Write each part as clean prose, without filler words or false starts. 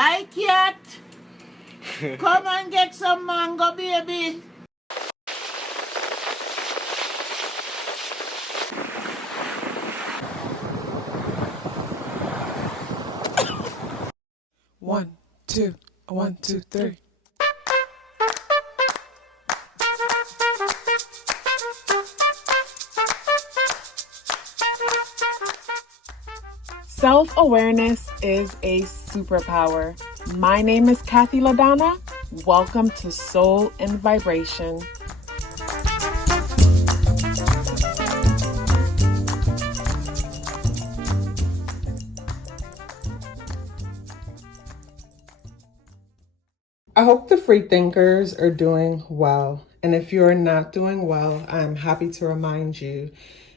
Hi, cat. Come and get some mango, baby. One, two, 1, 2, 3. Self-awareness is a superpower. My name is KathyLaDonna. Welcome to Soul and Vibration. I hope the free thinkers are doing well. And if you're not doing well, I'm happy to remind you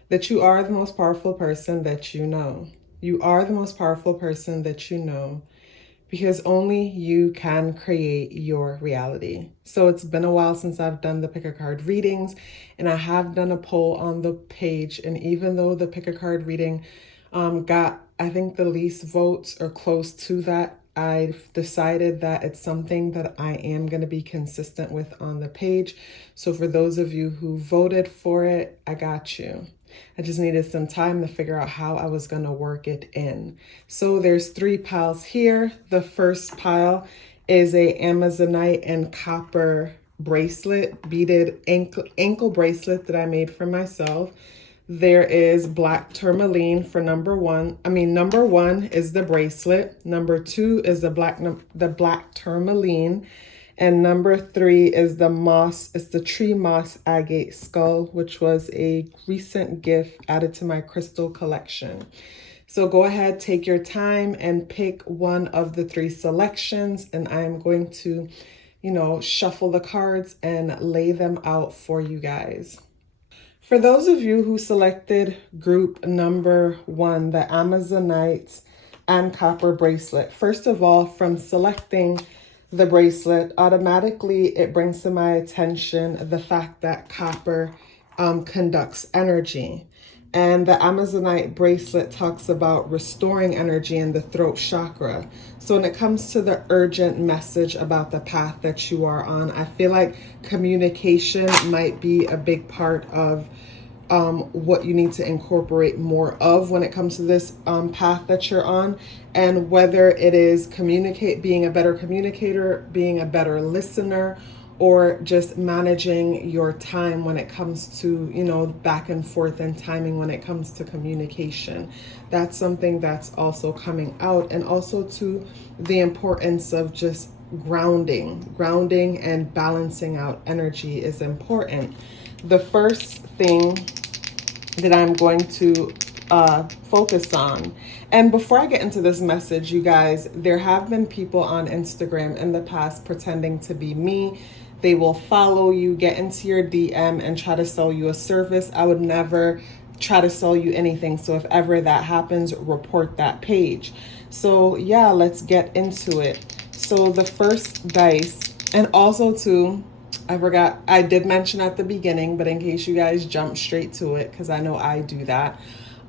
that you are the most powerful person that you know. You are the most powerful person that you know because only you can create your reality. So it's been a while since I've done the pick a card readings, and I have done a poll on the page. And even though the pick a card reading got, I think, the least votes or close to that, I've decided that it's something that I am going to be consistent with on the page. So for those of you who voted for it, I got you. I just needed some time to figure out how I was going to work it in. So there's 3 piles here. The first pile is a Amazonite and copper bracelet, beaded ankle bracelet that I made for myself. There is black tourmaline for number 1. Number 1 is the bracelet. Number 2 is the black tourmaline. And number 3 is it's the tree moss agate skull, which was a recent gift added to my crystal collection. So go ahead, take your time and pick one of the 3 selections. And I'm going to, shuffle the cards and lay them out for you guys. For those of you who selected group number 1, the Amazonite and copper bracelet, first of all, from selecting the bracelet, automatically it brings to my attention the fact that copper conducts energy. And the Amazonite bracelet talks about restoring energy in the throat chakra. So when it comes to the urgent message about the path that you are on, I feel like communication might be a big part of what you need to incorporate more of when it comes to this path that you're on. And whether it is being a better communicator, being a better listener, or just managing your time when it comes to, back and forth and timing when it comes to communication. That's something that's also coming out. And also to the importance of just grounding and balancing out energy is important. The first thing that I'm going to focus on. And before I get into this message, you guys, there have been people on Instagram in the past pretending to be me. They will follow you, get into your DM and try to sell you a service. I would never try to sell you anything. So if ever that happens, report that page. So yeah, let's get into it. So the first dice, and also too, I forgot, I did mention at the beginning, but in case you guys jump straight to it, because I know I do that.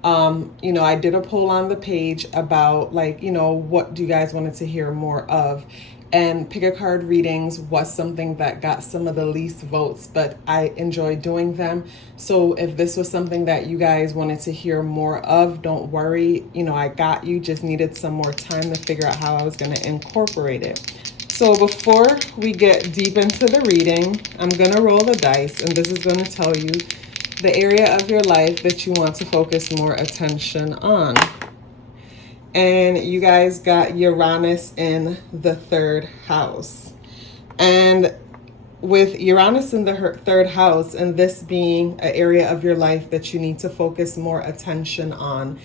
I did a poll on the page about what do you guys wanted to hear more of? And pick a card readings was something that got some of the least votes, but I enjoy doing them. So if this was something that you guys wanted to hear more of, don't worry. I got you, just needed some more time to figure out how I was going to incorporate it. So before we get deep into the reading, I'm going to roll the dice, and this is going to tell you the area of your life that you want to focus more attention on. And you guys got Uranus in the 3rd house. And with Uranus in the 3rd house, and this being an area of your life that you need to focus more attention on,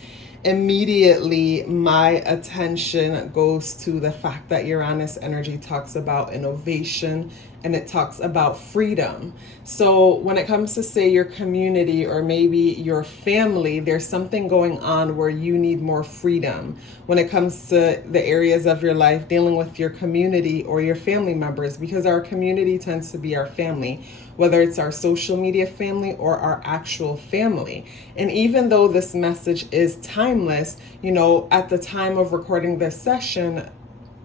immediately my attention goes to the fact that Uranus energy talks about innovation and it talks about freedom. So when it comes to, say, your community or maybe your family, there's something going on where you need more freedom when it comes to the areas of your life dealing with your community or your family members, because our community tends to be our family, whether it's our social media family or our actual family. And even though this message is timeless, at the time of recording this session,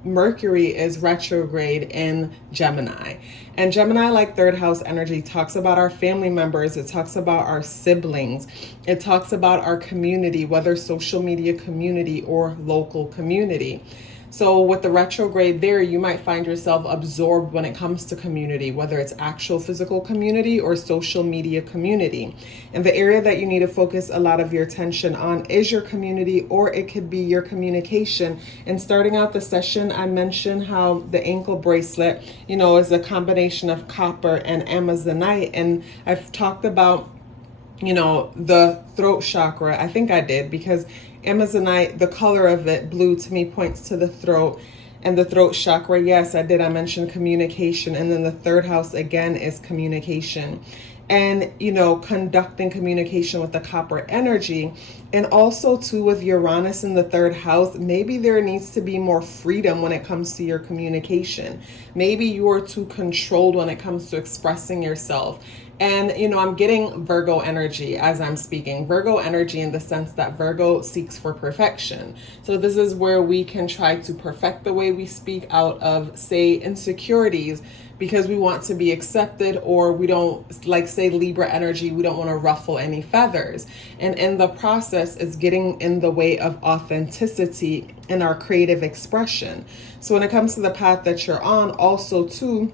Mercury is retrograde in Gemini. And Gemini, like third house energy, talks about our family members. It talks about our siblings. It talks about our community, whether social media community or local community. So with the retrograde there, you might find yourself absorbed when it comes to community, whether it's actual physical community or social media community. And the area that you need to focus a lot of your attention on is your community, or it could be your communication. And starting out the session, I mentioned how the ankle bracelet, is a combination of copper and Amazonite. And I've talked about the throat chakra. I think I did, because Amazonite, the color of it, blue, to me points to the throat and the throat chakra. Yes, I did. I mentioned communication. And then the third house again is communication. And, conducting communication with the copper energy. And also too, with Uranus in the third house, maybe there needs to be more freedom when it comes to your communication. Maybe you are too controlled when it comes to expressing yourself. And, I'm getting Virgo energy as I'm speaking. Virgo energy in the sense that Virgo seeks for perfection. So this is where we can try to perfect the way we speak out of, say, insecurities, because we want to be accepted, or we don't, like, say, Libra energy, we don't want to ruffle any feathers. And in the process, it's getting in the way of authenticity in our creative expression. So when it comes to the path that you're on, also too,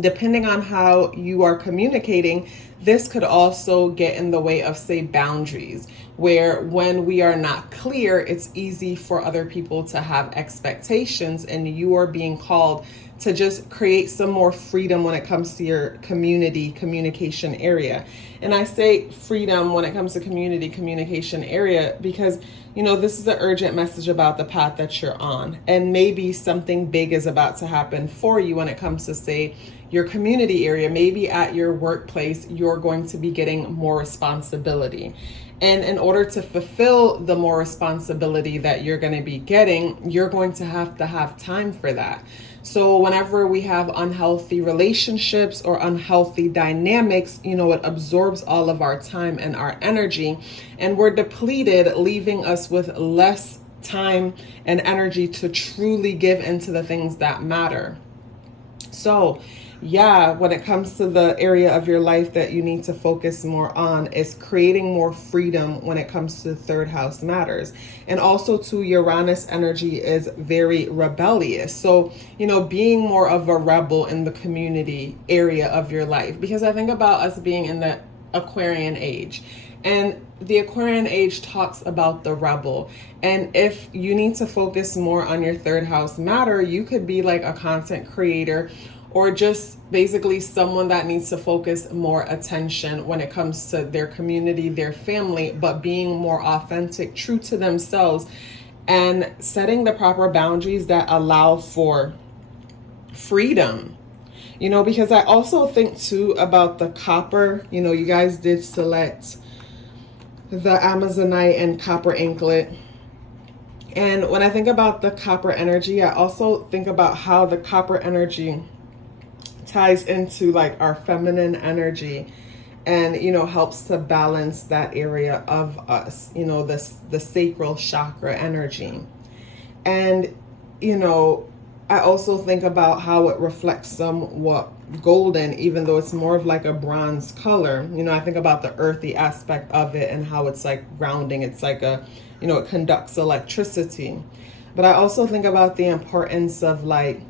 depending on how you are communicating, this could also get in the way of, say, boundaries, where when we are not clear, it's easy for other people to have expectations, and you are being called to just create some more freedom when it comes to your communication area. And I say freedom when it comes to communication area because, this is an urgent message about the path that you're on. And maybe something big is about to happen for you when it comes to, say, your community area. Maybe at your workplace, you're going to be getting more responsibility. And in order to fulfill the more responsibility that you're going to be getting, you're going to have time for that. So whenever we have unhealthy relationships or unhealthy dynamics, it absorbs all of our time and our energy, and we're depleted, leaving us with less time and energy to truly give into the things that matter. So yeah, when it comes to the area of your life that you need to focus more on is creating more freedom when it comes to the third house matters. And also too, Uranus energy is very rebellious. So, being more of a rebel in the community area of your life, because I think about us being in the Aquarian age. And the Aquarian age talks about the rebel. And if you need to focus more on your third house matter, you could be like a content creator, or just basically someone that needs to focus more attention when it comes to their community, their family, but being more authentic, true to themselves, and setting the proper boundaries that allow for freedom. Because I also think too about the copper. You guys did select the Amazonite and copper anklet. And when I think about the copper energy, I also think about how the copper energy ties into like our feminine energy and helps to balance that area of us, the sacral chakra energy. And I also think about how it reflects somewhat golden, even though it's more of like a bronze color. I think about the earthy aspect of it and how it's like grounding. It's like it conducts electricity. But I also think about the importance of like,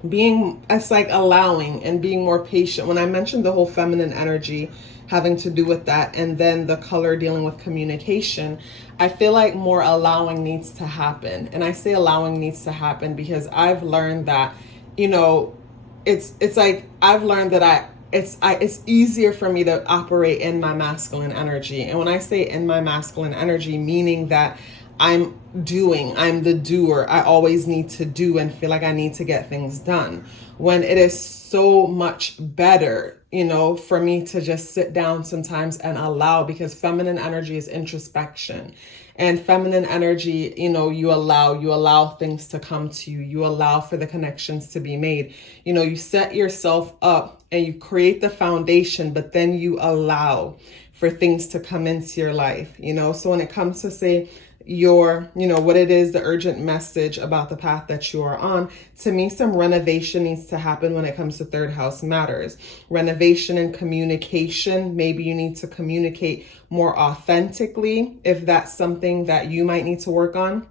it's like allowing and being more patient. When I mentioned the whole feminine energy having to do with that, and then the color dealing with communication, I feel like more allowing needs to happen. And I say allowing needs to happen because I've learned that, it's like I've learned that it's easier for me to operate in my masculine energy. And when I say in my masculine energy, meaning that I'm the doer. I always need to do and feel like I need to get things done, when it is so much better, for me to just sit down sometimes and allow, because feminine energy is introspection, and feminine energy, you allow things to come to you. You allow for the connections to be made. You set yourself up and you create the foundation, but then you allow for things to come into your life, So when it comes to, say, what it is, the urgent message about the path that you are on. To me, some renovation needs to happen when it comes to third house matters. Renovation and communication. Maybe you need to communicate more authentically if that's something that you might need to work on.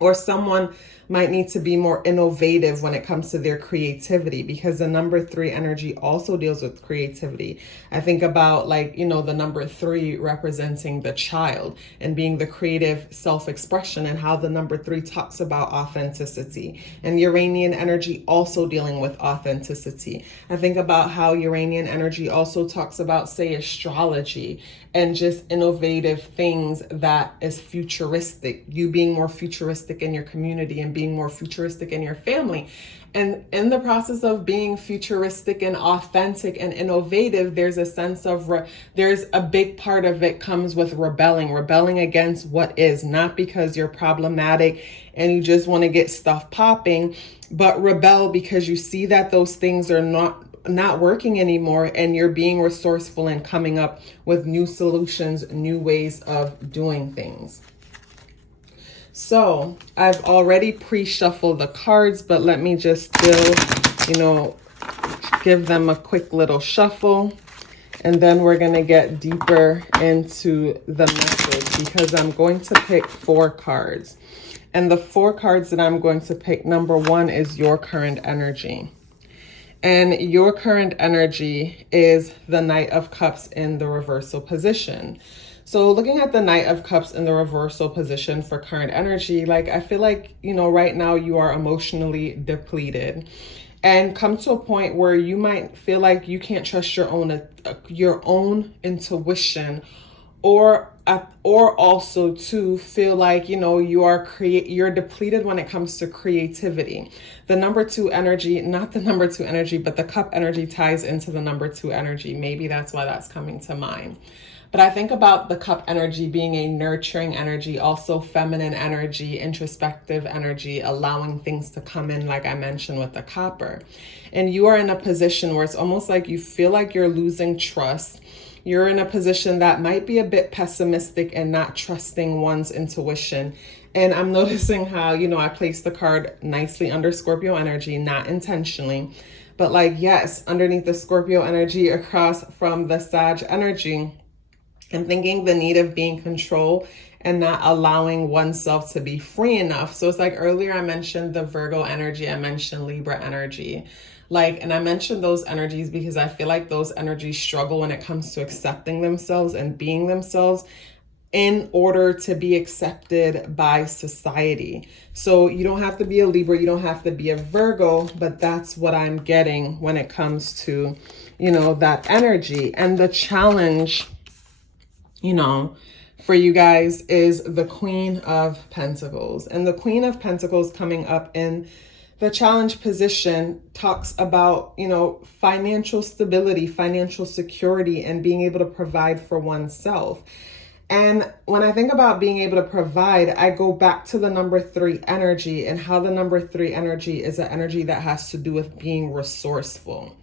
Or someone might need to be more innovative when it comes to their creativity, because the number 3 energy also deals with creativity. I think about the number 3 representing the child and being the creative self-expression, and how the number 3 talks about authenticity, and Uranian energy also dealing with authenticity. I think about how Uranian energy also talks about, say, astrology and just innovative things that is futuristic, you being more futuristic in your community and being more futuristic in your family. And in the process of being futuristic and authentic and innovative, there's a sense of, there's a big part of it comes with rebelling against what is, not because you're problematic and you just want to get stuff popping, but rebel because you see that those things are not working anymore, and you're being resourceful and coming up with new solutions, new ways of doing things. So I've already pre-shuffled the cards, but let me just still, give them a quick little shuffle. And then we're going to get deeper into the message, because I'm going to pick 4 cards. And the 4 cards that I'm going to pick, number 1 is your current energy. And your current energy is the Knight of Cups in the reversal position. So looking at the Knight of Cups in the reversal position for current energy, I feel like, right now you are emotionally depleted, and come to a point where you might feel like you can't trust your own intuition, or also to feel like, you're depleted when it comes to creativity. The number 2 energy, not the number 2 energy, but the cup energy ties into the number 2 energy. Maybe that's why that's coming to mind. But I think about the cup energy being a nurturing energy, also feminine energy, introspective energy, allowing things to come in, like I mentioned with the copper. And you are in a position where it's almost like you feel like you're losing trust. You're in a position that might be a bit pessimistic and not trusting one's intuition. And I'm noticing how, I placed the card nicely under Scorpio energy, not intentionally, but yes, underneath the Scorpio energy, across from the Sag energy. I'm thinking the need of being controlled and not allowing oneself to be free enough. So it's like earlier I mentioned the Virgo energy, I mentioned Libra energy. And I mentioned those energies because I feel like those energies struggle when it comes to accepting themselves and being themselves in order to be accepted by society. So you don't have to be a Libra, you don't have to be a Virgo, but that's what I'm getting when it comes to, that energy. And the challenge, for you guys is the Queen of Pentacles. And the Queen of Pentacles coming up in the challenge position talks about, financial stability, financial security, and being able to provide for oneself. And when I think about being able to provide, I go back to the number 3 energy, and how the number 3 energy is an energy that has to do with being resourceful.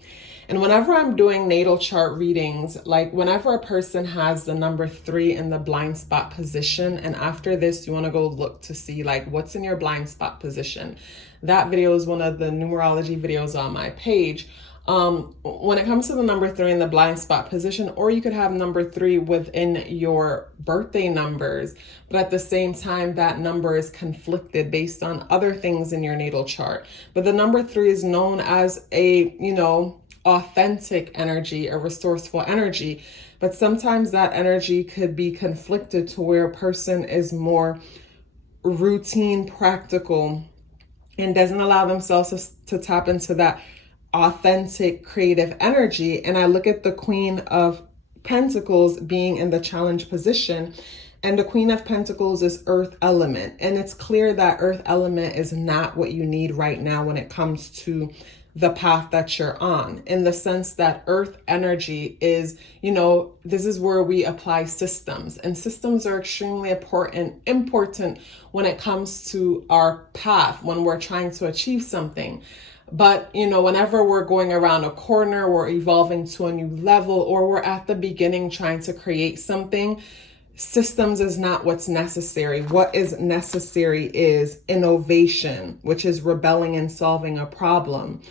And whenever I'm doing natal chart readings, whenever a person has the number 3 in the blind spot position, and after this, you want to go look to see what's in your blind spot position. That video is one of the numerology videos on my page. When it comes to the number 3 in the blind spot position, or you could have number 3 within your birthday numbers, but at the same time, that number is conflicted based on other things in your natal chart. But the number 3 is known as a, authentic energy, a resourceful energy, but sometimes that energy could be conflicted to where a person is more routine, practical, and doesn't allow themselves to tap into that authentic, creative energy. And I look at the Queen of Pentacles being in the challenge position, and the Queen of Pentacles is earth element. And it's clear that earth element is not what you need right now when it comes to the path that you're on, in the sense that earth energy is, this is where we apply systems, and systems are extremely important when it comes to our path, when we're trying to achieve something. But, whenever we're going around a corner, we're evolving to a new level, or we're at the beginning trying to create something, systems is not what's necessary. What is necessary is innovation, which is rebelling and solving a problem.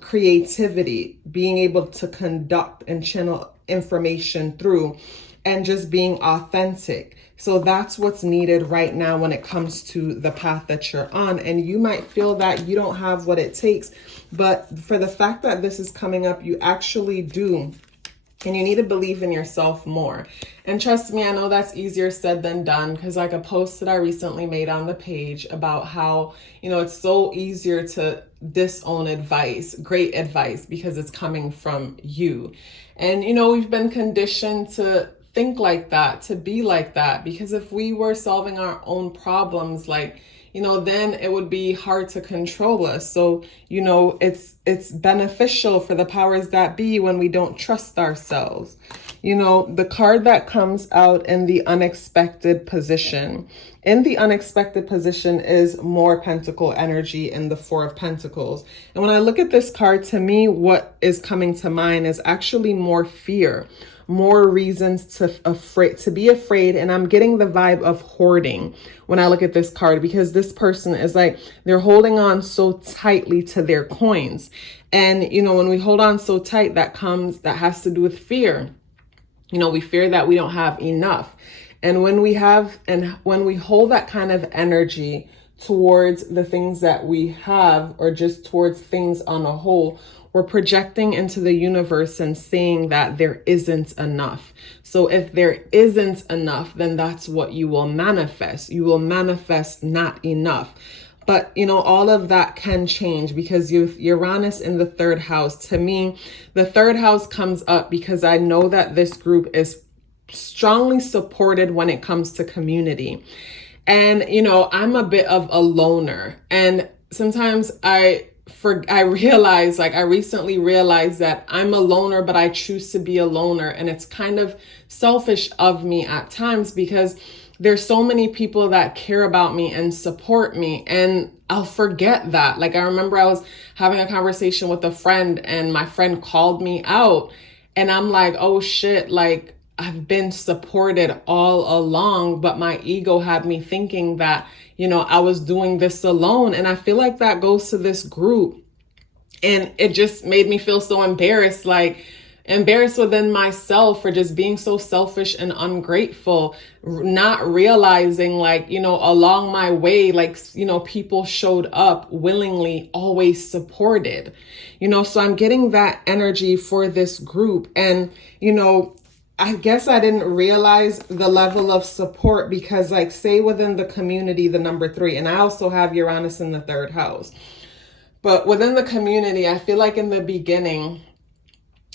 Creativity, being able to conduct and channel information through, and just being authentic. So that's what's needed right now when it comes to the path that you're on. And you might feel that you don't have what it takes, but for the fact that this is coming up, you actually do. And you need to believe in yourself more. And trust me, I know that's easier said than done, because like a post that I recently made on the page about how, it's so easier to disown advice, great advice, because it's coming from you. And, we've been conditioned to think like that, to be like that, because if we were solving our own problems, then it would be hard to control us. So, it's beneficial for the powers that be when we don't trust ourselves. The card that comes out in the unexpected position. In the unexpected position is more pentacle energy in the Four of Pentacles. And when I look at this card, to me, what is coming to mind is actually more fear, more reasons to be afraid. And I'm getting the vibe of hoarding when I look at this card, because this person is like, they're holding on so tightly to their coins. And, when we hold on so tight, that has to do with fear. We fear that we don't have enough. And when we hold that kind of energy towards the things that we have, or just towards things on a whole, we're projecting into the universe and saying that there isn't enough. So if there isn't enough, then that's what you will manifest. You will manifest not enough. But, all of that can change, because Uranus in the third house, to me, the third house comes up because I know that this group is strongly supported when it comes to community. And, I'm a bit of a loner, and sometimes I recently realized that I'm a loner, but I choose to be a loner. And it's kind of selfish of me at times, because there's so many people that care about me and support me, and I'll forget that. I remember I was having a conversation with a friend, and my friend called me out, and I'm like, oh shit, I've been supported all along, but my ego had me thinking that, I was doing this alone. And I feel like that goes to this group. And it just made me feel so embarrassed, embarrassed within myself for just being so selfish and ungrateful, not realizing along my way, people showed up willingly, always supported, so I'm getting that energy for this group. And, I guess I didn't realize the level of support, because say within the community, the number 3, and I also have Uranus in the third house, but within the community, I feel like in the beginning,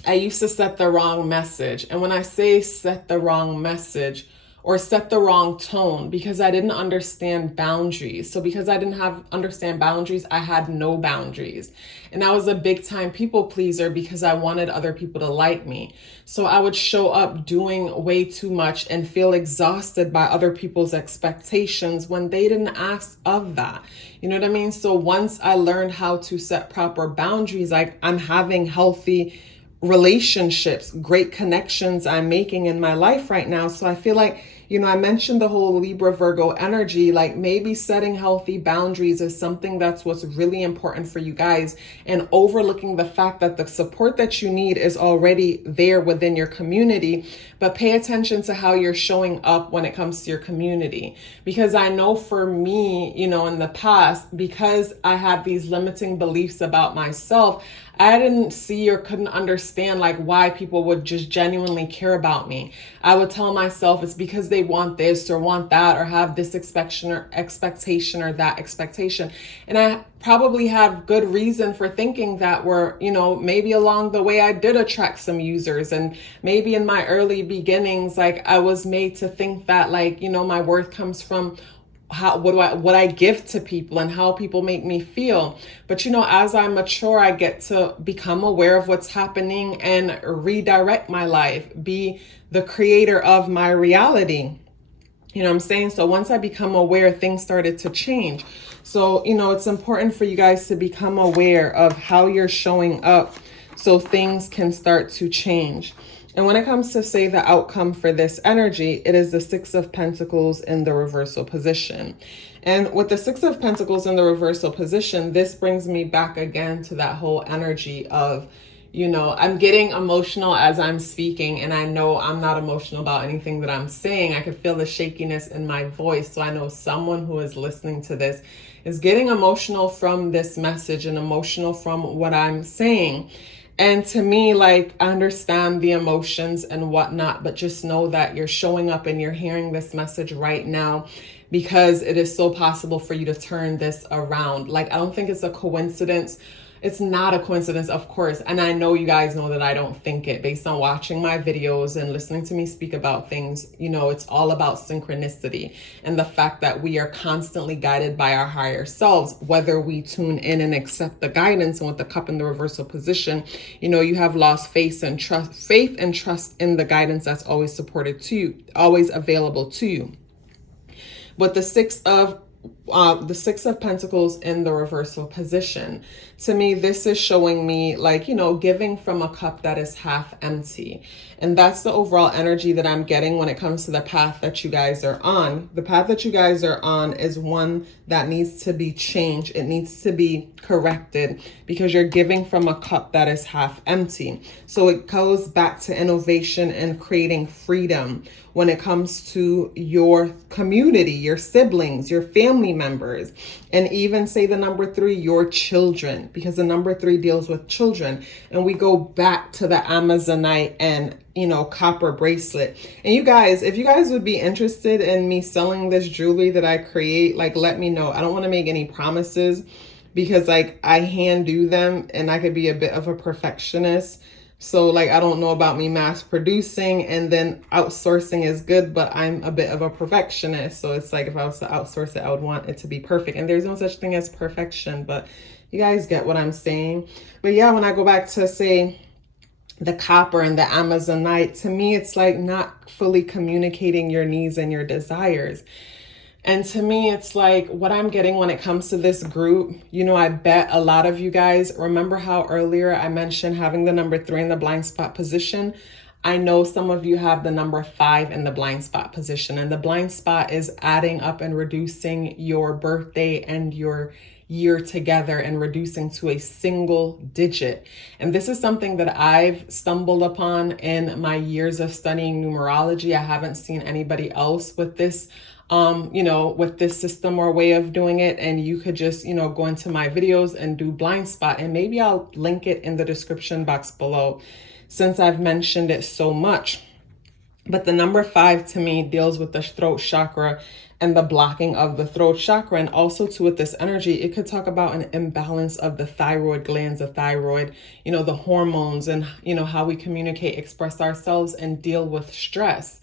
I used to set the wrong message. And when I say set the wrong message, or set the wrong tone, because I didn't understand boundaries. So because I didn't understand boundaries, I had no boundaries. And I was a big time people pleaser, because I wanted other people to like me. So I would show up doing way too much and feel exhausted by other people's expectations when they didn't ask of that. You know what I mean? So once I learned how to set proper boundaries, I'm having healthy relationships, great connections I'm making in my life right now. So I feel like, I mentioned the whole Libra Virgo energy, maybe setting healthy boundaries is something that's what's really important for you guys, and overlooking the fact that the support that you need is already there within your community. But pay attention to how you're showing up when it comes to your community. Because I know for me, in the past, because I had these limiting beliefs about myself, I didn't see or couldn't understand why people would just genuinely care about me. I would tell myself it's because they want this or want that, or have this expectation or that expectation. And I probably have good reason for thinking that maybe along the way I did attract some users, and maybe in my early beginnings, I was made to think that my worth comes from what I give to people and how people make me feel. But as I mature, I get to become aware of what's happening and redirect my life, be the creator of my reality. You know what I'm saying? So once I become aware, things started to change. So, it's important for you guys to become aware of how you're showing up so things can start to change. And when it comes to say the outcome for this energy, it is the Six of Pentacles in the reversal position. And with the Six of Pentacles in the reversal position, this brings me back again to that whole energy of, you know, I'm getting emotional as I'm speaking, and I know I'm not emotional about anything that I'm saying. I can feel the shakiness in my voice. So I know someone who is listening to this is getting emotional from this message and emotional from what I'm saying. And to me, like, I understand the emotions and whatnot, but just know that you're showing up and you're hearing this message right now because it is so possible for you to turn this around. Like, I don't think it's a coincidence. It's not a coincidence, of course. And I know you guys know that I don't think it based on watching my videos and listening to me speak about things. You know, it's all about synchronicity and the fact that we are constantly guided by our higher selves, whether we tune in and accept the guidance. And with the cup in the reversal position, you know, you have lost faith and trust in the guidance that's always supported to you, always available to you. But the Six of Pentacles in the reversal position, to me, this is showing me, like, you know, giving from a cup that is half empty. And that's the overall energy that I'm getting when it comes to the path that you guys are on. The path that you guys are on is one that needs to be changed. It needs to be corrected because you're giving from a cup that is half empty. So it goes back to innovation and creating freedom when it comes to your community, your siblings, your family members, and even say the number 3, your children, because the number 3 deals with children. And we go back to the Amazonite and, you know, copper bracelet. And you guys, if you guys would be interested in me selling this jewelry that I create, like, let me know. I don't want to make any promises because, like, I hand do them and I could be a bit of a perfectionist. So, like, I don't know about me mass producing, and then outsourcing is good, but I'm a bit of a perfectionist. So it's like, if I was to outsource it, I would want it to be perfect. And there's no such thing as perfection, but you guys get what I'm saying. But yeah, when I go back to, say, the copper and the Amazonite, to me, it's like not fully communicating your needs and your desires. And to me, it's like what I'm getting when it comes to this group, you know, I bet a lot of you guys remember how earlier I mentioned having the number 3 in the blind spot position. I know some of you have the number 5 in the blind spot position, and the blind spot is adding up and reducing your birthday and your year together and reducing to a single digit. And this is something that I've stumbled upon in my years of studying numerology. I haven't seen anybody else with this you know, with this system or way of doing it. And you could just, you know, go into my videos and do blind spot, and maybe I'll link it in the description box below since I've mentioned it so much. But the number 5 to me deals with the throat chakra and the blocking of the throat chakra. And also too, with this energy, it could talk about an imbalance of the thyroid glands, the thyroid, you know, the hormones, and, you know, how we communicate, express ourselves, and deal with stress.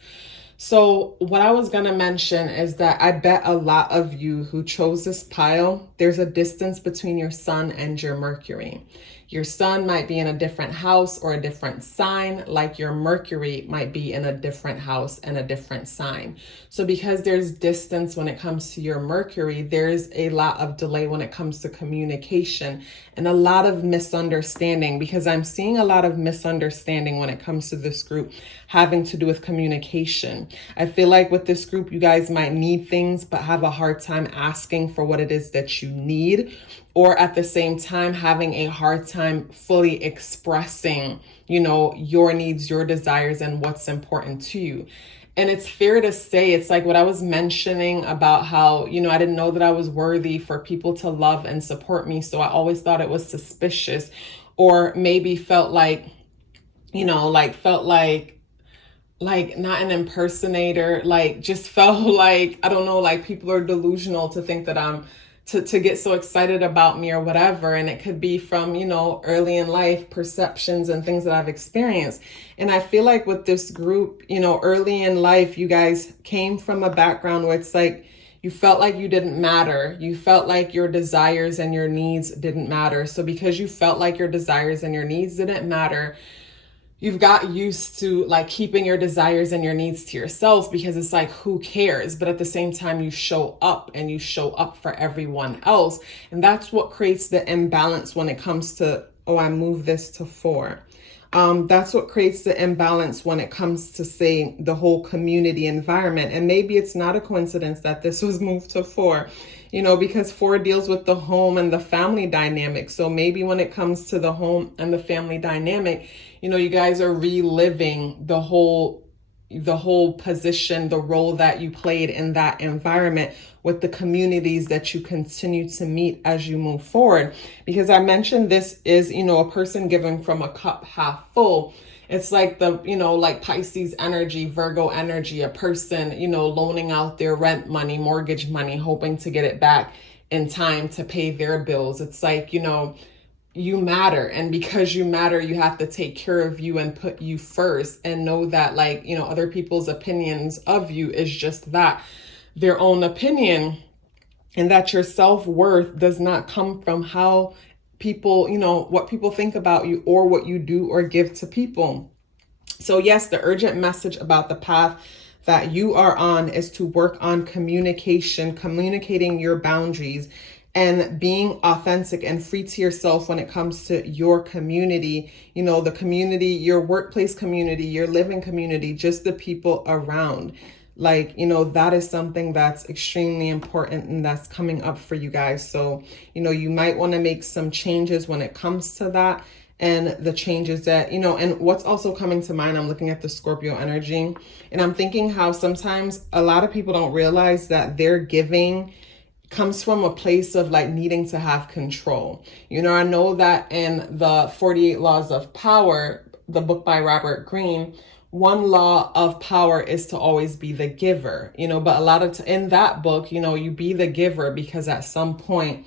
So what I was going to mention is that I bet a lot of you who chose this pile, there's a distance between your sun and your Mercury. Your sun might be in a different house or a different sign, like your Mercury might be in a different house and a different sign. So because there's distance when it comes to your Mercury, there's a lot of delay when it comes to communication and a lot of misunderstanding, because I'm seeing a lot of misunderstanding when it comes to this group having to do with communication. I feel like with this group, you guys might need things, but have a hard time asking for what it is that you need, or at the same time having a hard time fully expressing, you know, your needs, your desires, and what's important to you. And it's fair to say, it's like what I was mentioning about how, you know, I didn't know that I was worthy for people to love and support me. So I always thought it was suspicious, or maybe felt like, you know, like felt like not an impersonator, like just felt like, I don't know, like people are delusional to think that I'm to get so excited about me or whatever. And it could be from, you know, early in life perceptions and things that I've experienced. And I feel like with this group, you know, early in life, you guys came from a background where it's like, you felt like you didn't matter. You felt like your desires and your needs didn't matter. So because you felt like your desires and your needs didn't matter, you've got used to like keeping your desires and your needs to yourself, because it's like, who cares? But at the same time, you show up and you show up for everyone else. And that's what creates the imbalance when it comes to, oh, I moved this to 4. That's what creates the imbalance when it comes to, say, the whole community environment. And maybe it's not a coincidence that this was moved to 4, because 4 deals with the home and the family dynamic. So maybe when it comes to the home and the family dynamic, you guys are reliving the whole position, the role that you played in that environment with the communities that you continue to meet as you move forward. Because I mentioned this is, a person giving from a cup half full. It's like like Pisces energy, Virgo energy, a person, loaning out their rent money, mortgage money, hoping to get it back in time to pay their bills. It's like, you matter, and because you matter, you have to take care of you and put you first, and know that other people's opinions of you is just that, their own opinion, and that your self-worth does not come from how people, what people think about you or what you do or give to people. So yes, the urgent message about the path that you are on is to work on communication, communicating your boundaries, and being authentic and free to yourself when it comes to your community, the community, your workplace community, your living community, just the people around. That is something that's extremely important and that's coming up for you guys. So, you might want to make some changes when it comes to that, and the changes that, and what's also coming to mind, I'm looking at the Scorpio energy, and I'm thinking how sometimes a lot of people don't realize that their giving comes from a place of needing to have control. I know that in the 48 Laws of Power, the book by Robert Greene, one law of power is to always be the giver, but a lot of in that book, you be the giver because at some point,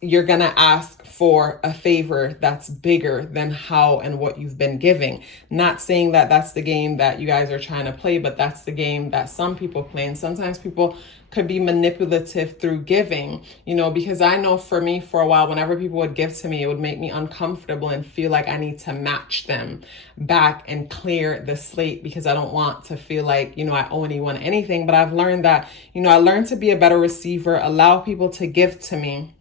you're going to ask for a favor that's bigger than how and what you've been giving. Not saying that that's the game that you guys are trying to play, but that's the game that some people play. And sometimes people could be manipulative through giving, because I know for me, for a while, whenever people would give to me, it would make me uncomfortable and feel like I need to match them back and clear the slate, because I don't want to feel like, I owe anyone anything. But I've learned that, I learned to be a better receiver, allow people to give to me,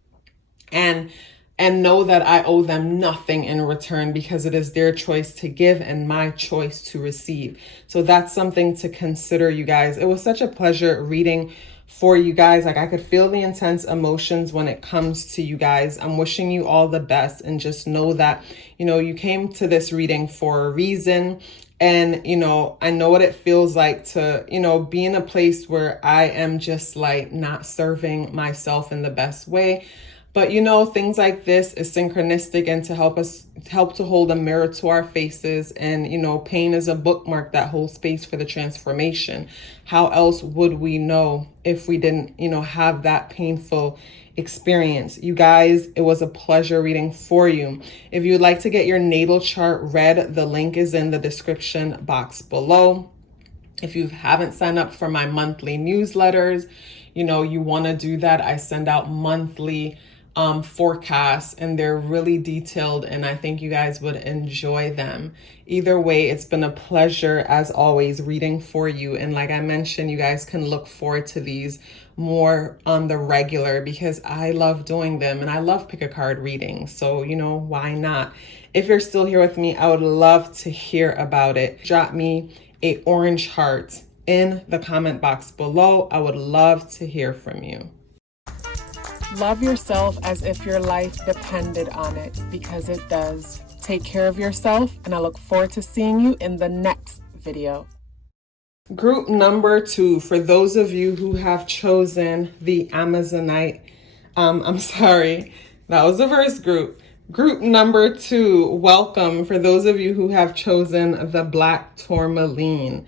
and know that I owe them nothing in return, because it is their choice to give and my choice to receive. So that's something to consider, you guys. It was such a pleasure reading for you guys. I could feel the intense emotions when it comes to you guys. I'm wishing you all the best, and just know that, you came to this reading for a reason. And, I know what it feels like to, be in a place where I am just not serving myself in the best way. But, things like this is synchronistic, and to help to hold a mirror to our faces. And, pain is a bookmark that holds space for the transformation. How else would we know if we didn't, have that painful experience? You guys, it was a pleasure reading for you. If you would like to get your natal chart read, the link is in the description box below. If you haven't signed up for my monthly newsletters, you want to do that. I send out monthly forecasts, and they're really detailed, and I think you guys would enjoy them. Either way, it's been a pleasure as always reading for you. And like I mentioned, you guys can look forward to these more on the regular, because I love doing them and I love pick a card readings. So, why not? If you're still here with me, I would love to hear about it. Drop me a orange heart in the comment box below. I would love to hear from you. Love yourself as if your life depended on it, because it does. Take care of yourself, and I look forward to seeing you in the next video. Group number 2, for those of you who have chosen the Amazonite, I'm sorry, that was the first group. Group number 2, welcome. For those of you who have chosen the Black Tourmaline.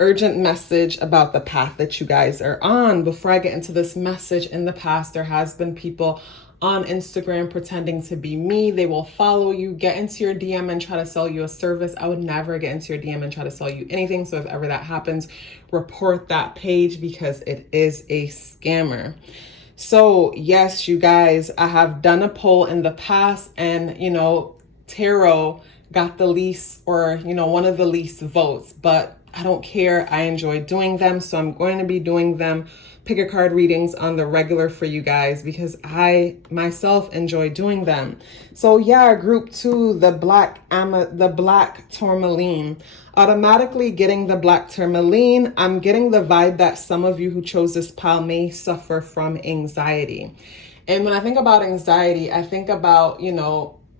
Urgent message about the path that you guys are on. Before I get into this message, in the past, there has been people on Instagram pretending to be me. They will follow you, get into your DM and try to sell you a service. I would never get into your DM and try to sell you anything. So if ever that happens, report that page, because it is a scammer. So yes, you guys, I have done a poll in the past, and tarot got the least, or one of the least votes, but I don't care. I enjoy doing them. So I'm going to be doing them, pick a card readings on the regular for you guys because I myself enjoy doing them. So yeah, group 2, the black tourmaline. Automatically getting the black tourmaline, I'm getting the vibe that some of you who chose this pile may suffer from anxiety. And when I think about anxiety, I think about,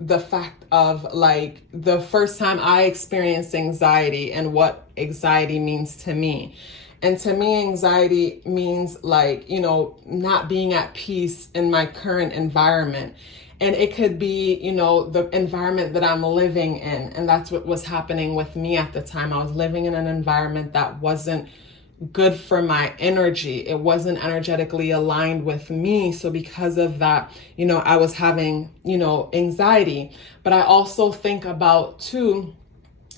the fact of like the first time I experienced anxiety and what anxiety means to me. And to me, anxiety means like, not being at peace in my current environment. And it could be, the environment that I'm living in. And that's what was happening with me at the time. I was living in an environment that wasn't good for my energy. It wasn't energetically aligned with me. So because of that, I was having, anxiety. But I also think about too,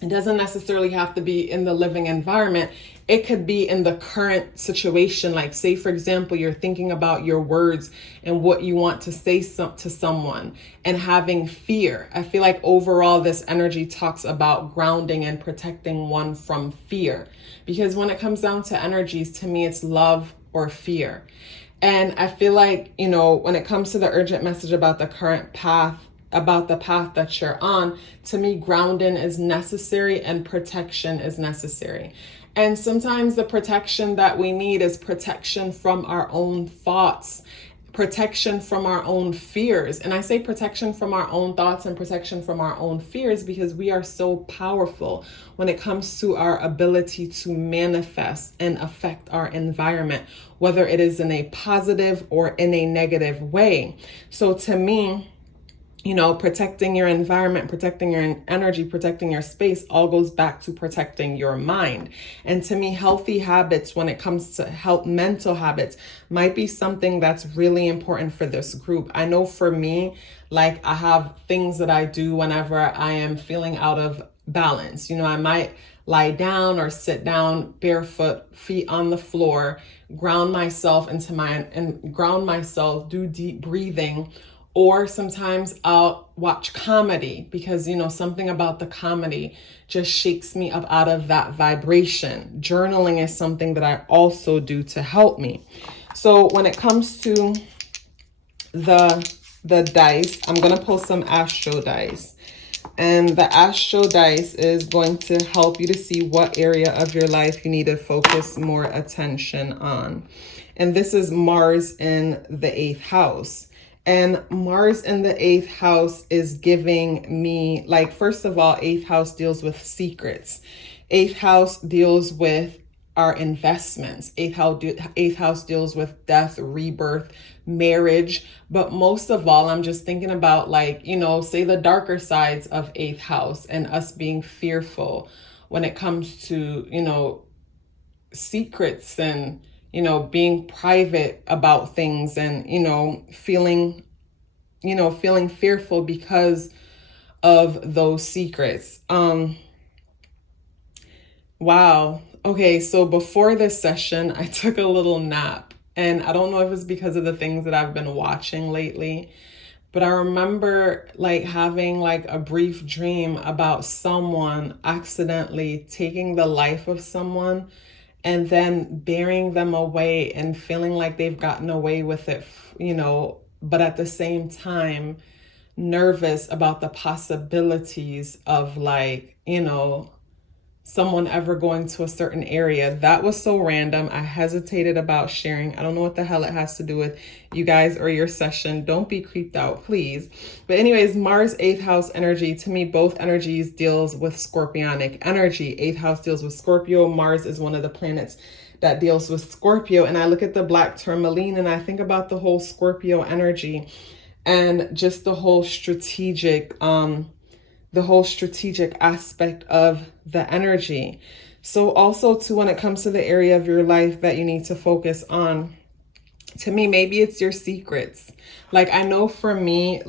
it doesn't necessarily have to be in the living environment. It could be in the current situation. Like say, for example, you're thinking about your words and what you want to say to someone and having fear. I feel like overall this energy talks about grounding and protecting one from fear. Because when it comes down to energies, to me, it's love or fear. And I feel like, when it comes to the urgent message about the current path, about the path that you're on, to me, grounding is necessary and protection is necessary. And sometimes the protection that we need is protection from our own thoughts, protection from our own fears. And I say protection from our own thoughts and protection from our own fears because we are so powerful when it comes to our ability to manifest and affect our environment, whether it is in a positive or in a negative way. So to me, protecting your environment, protecting your energy, protecting your space all goes back to protecting your mind. And to me, healthy habits when it comes to mental habits might be something that's really important for this group. I know for me, like I have things that I do whenever I am feeling out of balance. I might lie down or sit down barefoot, feet on the floor, ground myself, do deep breathing. Or sometimes I'll watch comedy because, something about the comedy just shakes me up out of that vibration. Journaling is something that I also do to help me. So when it comes to the dice, I'm going to pull some Astro dice. And the Astro dice is going to help you to see what area of your life you need to focus more attention on. And this is Mars in the 8th house. And Mars in the 8th house is giving me, like, first of all, 8th house deals with secrets. 8th house deals with our investments. 8th house deals with death, rebirth, marriage. But most of all, I'm just thinking about say the darker sides of 8th house and us being fearful when it comes to, secrets and being private about things and, feeling fearful because of those secrets. Wow. Okay. So before this session, I took a little nap and I don't know if it's because of the things that I've been watching lately, but I remember having a brief dream about someone accidentally taking the life of someone and then burying them away and feeling like they've gotten away with it, but at the same time, nervous about the possibilities of someone ever going to a certain area. That was so random. I hesitated about sharing. I don't know what the hell it has to do with you guys or your session. Don't be creeped out, please. But anyways, Mars 8th house energy, to me, both energies deals with scorpionic energy. 8th house deals with Scorpio. Mars is one of the planets that deals with Scorpio. And I look at the black tourmaline and I think about the whole Scorpio energy and just the whole strategic aspect of the energy. So also too, when it comes to the area of your life that you need to focus on, to me, maybe it's your secrets. I know for me,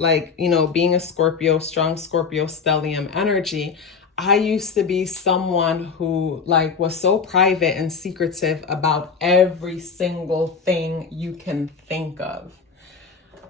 being a Scorpio, strong Scorpio stellium energy, I used to be someone who was so private and secretive about every single thing you can think of.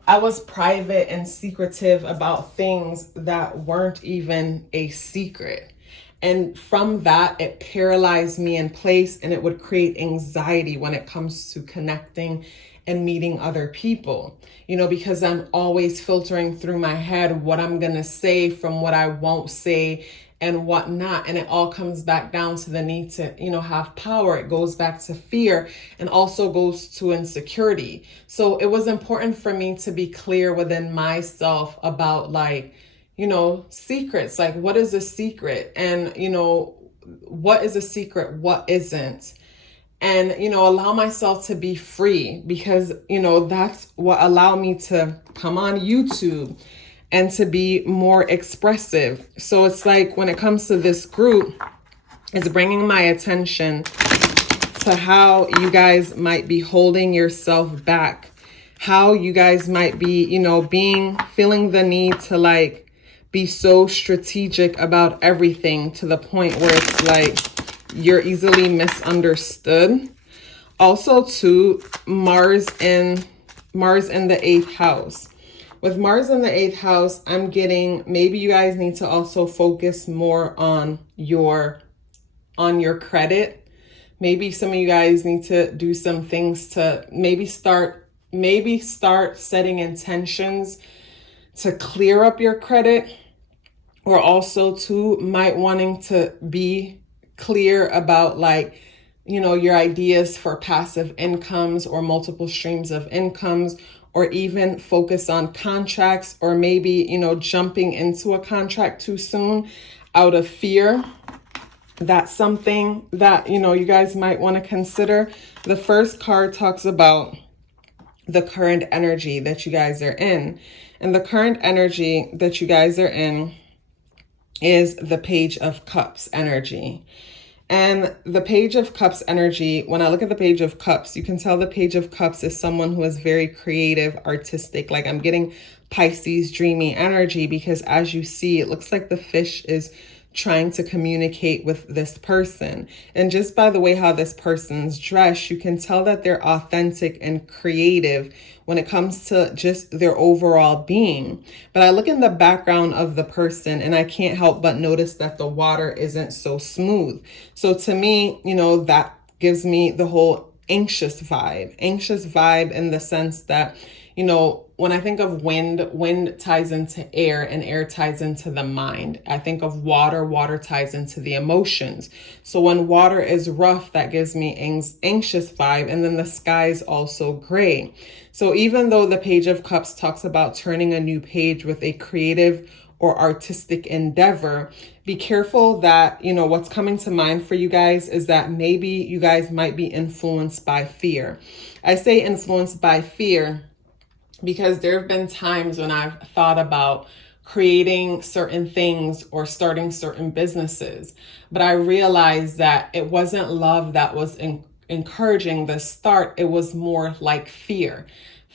I was private and secretive about things that weren't even a secret. And from that, it paralyzed me in place, and it would create anxiety when it comes to connecting and meeting other people, because I'm always filtering through my head what I'm going to say from what I won't say and whatnot. And it all comes back down to the need to, have power. It goes back to fear and also goes to insecurity. So it was important for me to be clear within myself about secrets. Like, what is a secret? And, what is a secret? What isn't? And, allow myself to be free, because, that's what allowed me to come on YouTube and to be more expressive. So it's like, when it comes to this group, it's bringing my attention to how you guys might be holding yourself back, how you guys might be, feeling the need to be so strategic about everything, to the point where it's like you're easily misunderstood. Also, too, Mars in the 8th house. With Mars in the 8th house, I'm getting, maybe you guys need to also focus more on your credit. Maybe some of you guys need to do some things to maybe start setting intentions to clear up your credit, or also too might wanting to be clear about your ideas for passive incomes or multiple streams of incomes, or even focus on contracts, or maybe, jumping into a contract too soon out of fear. That's something that, you guys might want to consider. The first card talks about the current energy that you guys are in. And the current energy that you guys are in is the Page of Cups energy. And the Page of Cups energy, when I look at the Page of Cups, you can tell the Page of Cups is someone who is very creative, artistic. Like, I'm getting Pisces dreamy energy, because as you see, it looks like the fish is trying to communicate with this person. And just by the way how this person's dressed, you can tell that they're authentic and creative when it comes to just their overall being. But I look in the background of the person, and I can't help but notice that the water isn't so smooth. So to me, that gives me the whole anxious vibe in the sense that, when I think of wind ties into air, and air ties into the mind. I think of water ties into the emotions. So when water is rough, that gives me anxious vibe. And then the sky is also gray. So even though the Page of Cups talks about turning a new page with a creative or artistic endeavor, be careful that, what's coming to mind for you guys is that maybe you guys might be influenced by fear. I say influenced by fear because there have been times when I've thought about creating certain things or starting certain businesses, but I realized that it wasn't love that was encouraging the start. It was more like fear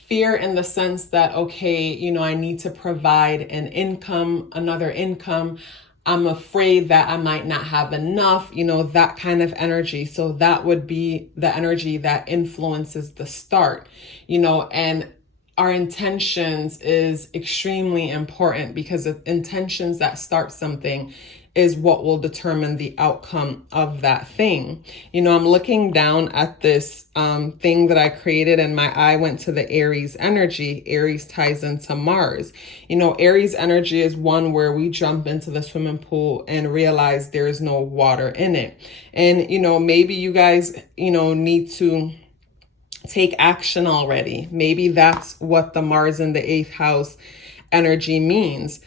in the sense that, okay, I need to provide another income. I'm afraid that I might not have enough, that kind of energy. So that would be the energy that influences the start, and our intentions is extremely important, because the intentions that start something is what will determine the outcome of that thing. I'm looking down at this thing that I created, and my eye went to the Aries energy. Aries ties into Mars. Aries energy is one where we jump into the swimming pool and realize there is no water in it. And, maybe you guys, need to take action already. Maybe that's what the Mars in the 8th house energy means.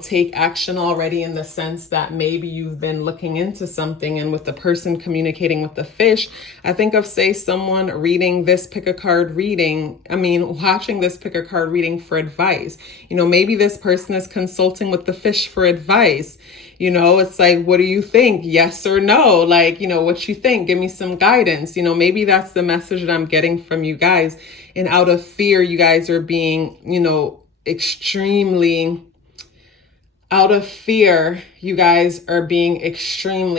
Take action already, in the sense that maybe you've been looking into something, and with the person communicating with the fish, I think of, say, someone reading this pick a card reading. Watching this pick a card reading for advice. Maybe this person is consulting with the fish for advice. It's like, what do you think? Yes or no? What you think? Give me some guidance. Maybe that's the message that I'm getting from you guys. And out of fear, you guys are being, extremely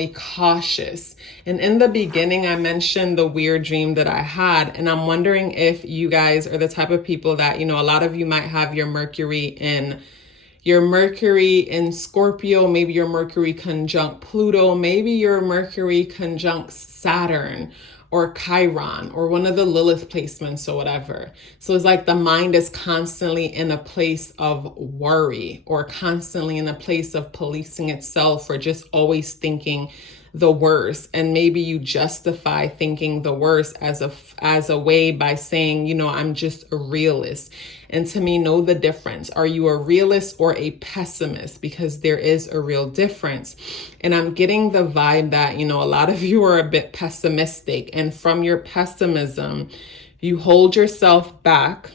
cautious. And in the beginning, I mentioned the weird dream that I had. And I'm wondering if you guys are the type of people that, a lot of you might have your Mercury in your Mercury in Scorpio, maybe your Mercury conjunct Pluto, maybe your Mercury conjuncts Saturn or Chiron or one of the Lilith placements or whatever. So it's like the mind is constantly in a place of worry or constantly in a place of policing itself or just always thinking the worst. And maybe you justify thinking the worst as a way by saying, you know, I'm just a realist. And to me, know the difference. Are you a realist or a pessimist? Because there is a real difference. And I'm getting the vibe that, you know, a lot of you are a bit pessimistic. And from your pessimism, you hold yourself back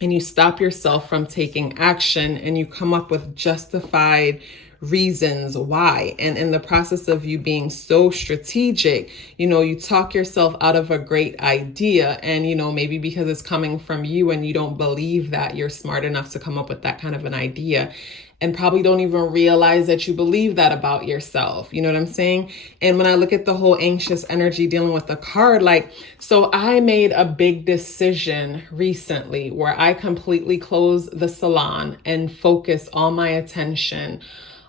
and you stop yourself from taking action and you come up with justified reasons why. And in the process of you being so strategic, you know, you talk yourself out of a great idea. And, you know, maybe because it's coming from you and you don't believe that you're smart enough to come up with that kind of an idea, and probably don't even realize that you believe that about yourself. You know what I'm saying? And when I look at the whole anxious energy dealing with the card, like, so I made a big decision recently where I completely closed the salon and focused all my attention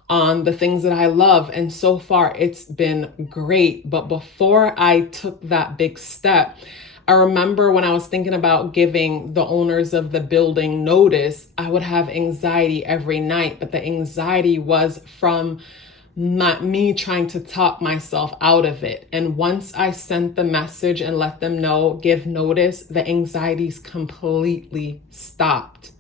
on the things that I love. And so far it's been great. But before I took that big step, I remember when I was thinking about giving the owners of the building notice, I would have anxiety every night, but the anxiety was from me trying to talk myself out of it. And once I sent the message and let them know, give notice, the anxieties completely stopped.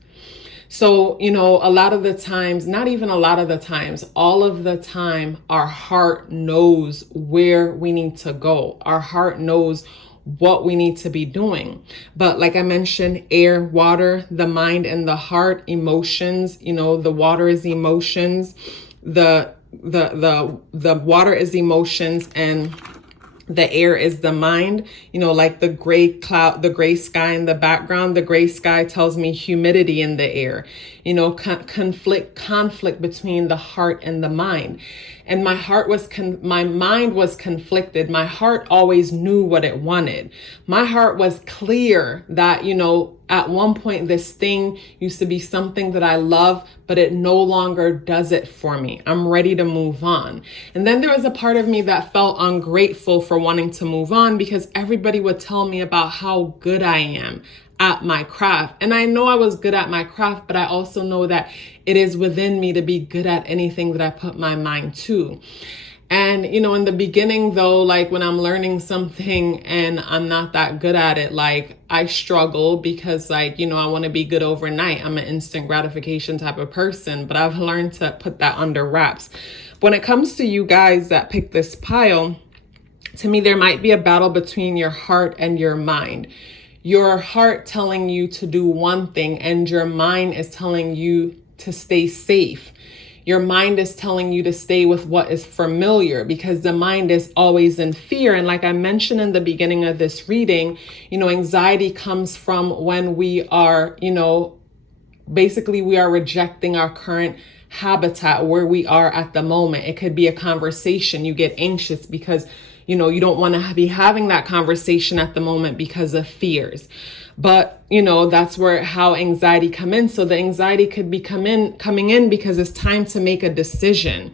So, you know, a lot of the times, not even a lot of the times, all of the time, our heart knows where we need to go. Our heart knows what we need to be doing. But like I mentioned, air, water, the mind and the heart, emotions, you know, the water is emotions, the water is emotions, and the air is the mind. You know, like the gray cloud, the gray sky in the background, the gray sky tells me humidity in the air, you know, conflict between the heart and the mind. And my mind was conflicted. My heart always knew what it wanted. My heart was clear that, you know, at one point this thing used to be something that I love, but it no longer does it for me. I'm ready to move on. And then there was a part of me that felt ungrateful for wanting to move on because everybody would tell me about how good I am at my craft. And I know I was good at my craft, but I also know that it is within me to be good at anything that I put my mind to. And, you know, in the beginning though, like when I'm learning something and I'm not that good at it, like I struggle because like, you know, I want to be good overnight. I'm an instant gratification type of person, but I've learned to put that under wraps. When it comes to you guys that pick this pile, to me, there might be a battle between your heart and your mind. Your heart telling you to do one thing and your mind is telling you to stay safe. Your mind is telling you to stay with what is familiar because the mind is always in fear. And like I mentioned in the beginning of this reading, you know, anxiety comes from when we are, you know, basically we are rejecting our current habitat where we are at the moment. It could be a conversation. You get anxious because, you know, you don't want to be having that conversation at the moment because of fears. But, you know, that's where how anxiety come in. So the anxiety could be coming in because it's time to make a decision.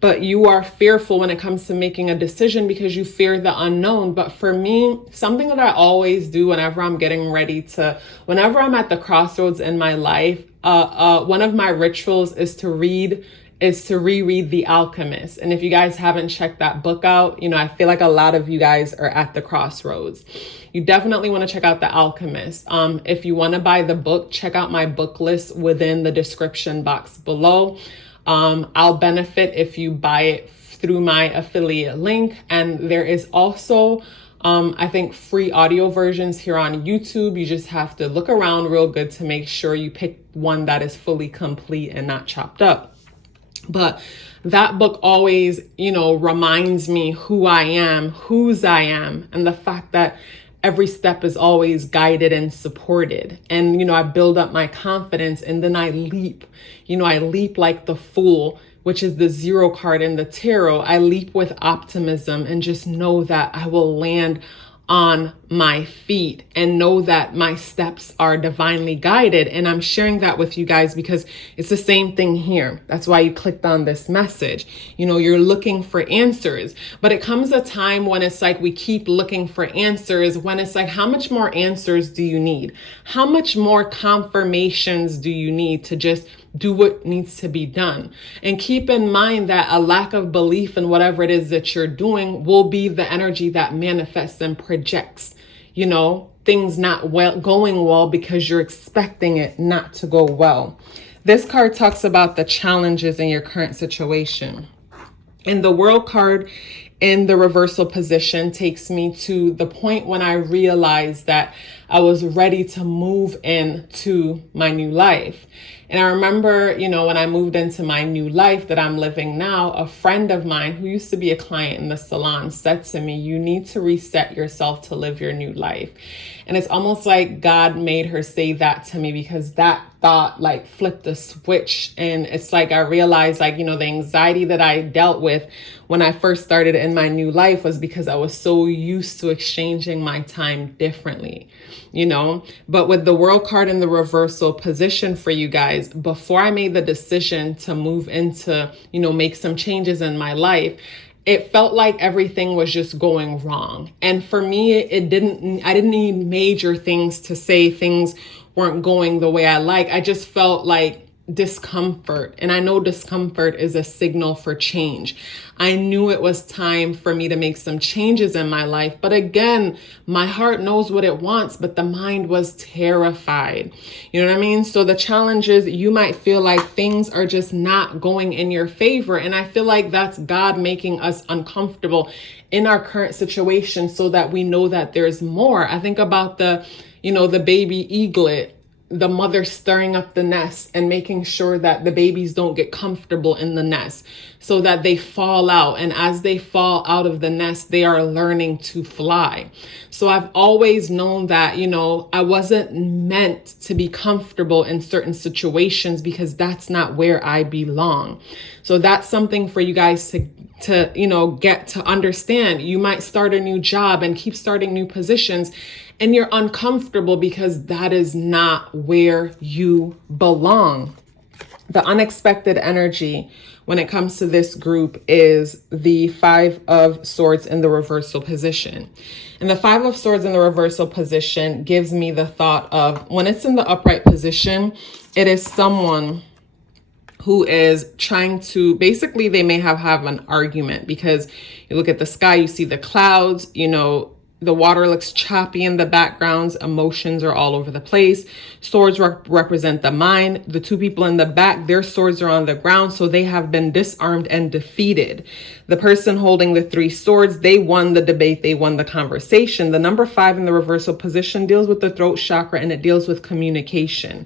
But you are fearful when it comes to making a decision because you fear the unknown. But for me, something that I always do whenever I'm whenever I'm at the crossroads in my life, one of my rituals is to reread The Alchemist. And if you guys haven't checked that book out, you know, I feel like a lot of you guys are at the crossroads. You definitely want to check out The Alchemist. If you want to buy the book, check out my book list within the description box below. I'll benefit if you buy it through my affiliate link. And there is also, I think, free audio versions here on YouTube. You just have to look around real good to make sure you pick one that is fully complete and not chopped up. But that book always, you know, reminds me who I am, whose I am, and the fact that every step is always guided and supported. And, you know, I build up my confidence and then I leap like the Fool, which is the 0 card in the tarot. I leap with optimism and just know that I will land on my feet and know that my steps are divinely guided. And I'm sharing that with you guys because it's the same thing here. That's why you clicked on this message. You know, you're looking for answers, but it comes a time when it's like we keep looking for answers, when it's like, how much more answers do you need? How much more confirmations do you need to just do what needs to be done? And keep in mind that a lack of belief in whatever it is that you're doing will be the energy that manifests and projects, you know, things not going well because you're expecting it not to go well. This card talks about the challenges in your current situation. And the World card in the reversal position takes me to the point when I realized that I was ready to move into my new life. And I remember, you know, when I moved into my new life that I'm living now, a friend of mine who used to be a client in the salon said to me, you need to reset yourself to live your new life. And it's almost like God made her say that to me, because that thought like flipped a switch. And it's like I realized, like, you know, the anxiety that I dealt with when I first started in my new life was because I was so used to exchanging my time differently, you know. But with the World card in the reversal position for you guys, before I made the decision to move into, you know, make some changes in my life, it felt like everything was just going wrong. And for me, I didn't need major things to say things weren't going the way I like. I just felt like discomfort. And I know discomfort is a signal for change. I knew it was time for me to make some changes in my life. But again, my heart knows what it wants, but the mind was terrified. You know what I mean? So the challenge is you might feel like things are just not going in your favor. And I feel like that's God making us uncomfortable in our current situation so that we know that there's more. I think about the baby eaglet, the mother stirring up the nest and making sure that the babies don't get comfortable in the nest so that they fall out. And as they fall out of the nest, they are learning to fly. So I've always known that, you know, I wasn't meant to be comfortable in certain situations because that's not where I belong. So that's something for you guys to, you know, get to understand. You might start a new job and keep starting new positions, and you're uncomfortable because that is not where you belong. The unexpected energy when it comes to this group is the Five of Swords in the reversal position. And the Five of Swords in the reversal position gives me the thought of, when it's in the upright position, it is someone who is trying to, basically they may have an argument, because you look at the sky, you see the clouds, you know, the water looks choppy in the backgrounds. Emotions are all over the place. Swords represent the mind. The two people in the back, their swords are on the ground, so they have been disarmed and defeated. The person holding the three swords, they won the debate. They won the conversation. The number 5 in the reversal position deals with the throat chakra, and it deals with communication.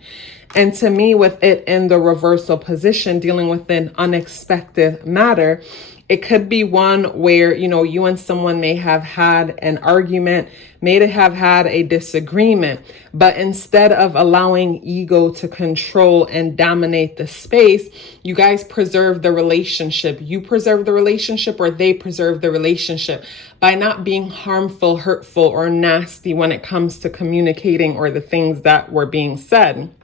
And to me, with it in the reversal position, dealing with an unexpected matter, it could be one where, you know, you and someone may have had an argument, may have had a disagreement, but instead of allowing ego to control and dominate the space, you guys preserve the relationship. You preserve the relationship, or they preserve the relationship by not being harmful, hurtful, or nasty when it comes to communicating or the things that were being said.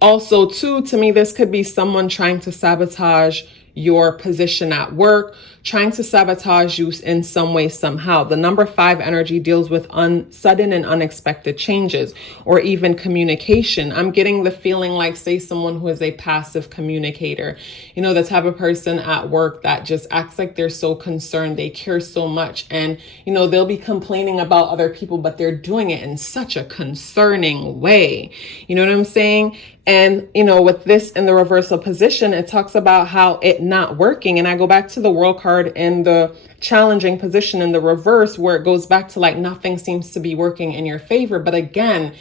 Also, too, to me, this could be someone trying to sabotage your position at work, trying to sabotage you in some way, somehow. The number 5 energy deals with sudden and unexpected changes, or even communication. I'm getting the feeling like, say, someone who is a passive communicator, you know, the type of person at work that just acts like they're so concerned, they care so much, and, you know, they'll be complaining about other people, but they're doing it in such a concerning way. You know what I'm saying? And, you know, with this in the reversal position, it talks about how it not working. And I go back to the World card in the challenging position in the reverse, where it goes back to like nothing seems to be working in your favor. But again,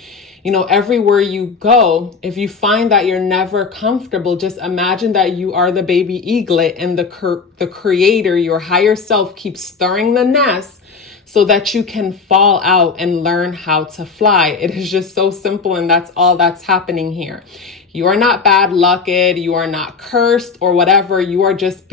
you know, everywhere you go, if you find that you're never comfortable, just imagine that you are the baby eaglet, and the creator, your higher self, keeps stirring the nest so that you can fall out and learn how to fly. It is just so simple, and that's all that's happening here. You are not bad lucked, you are not cursed or whatever. You're just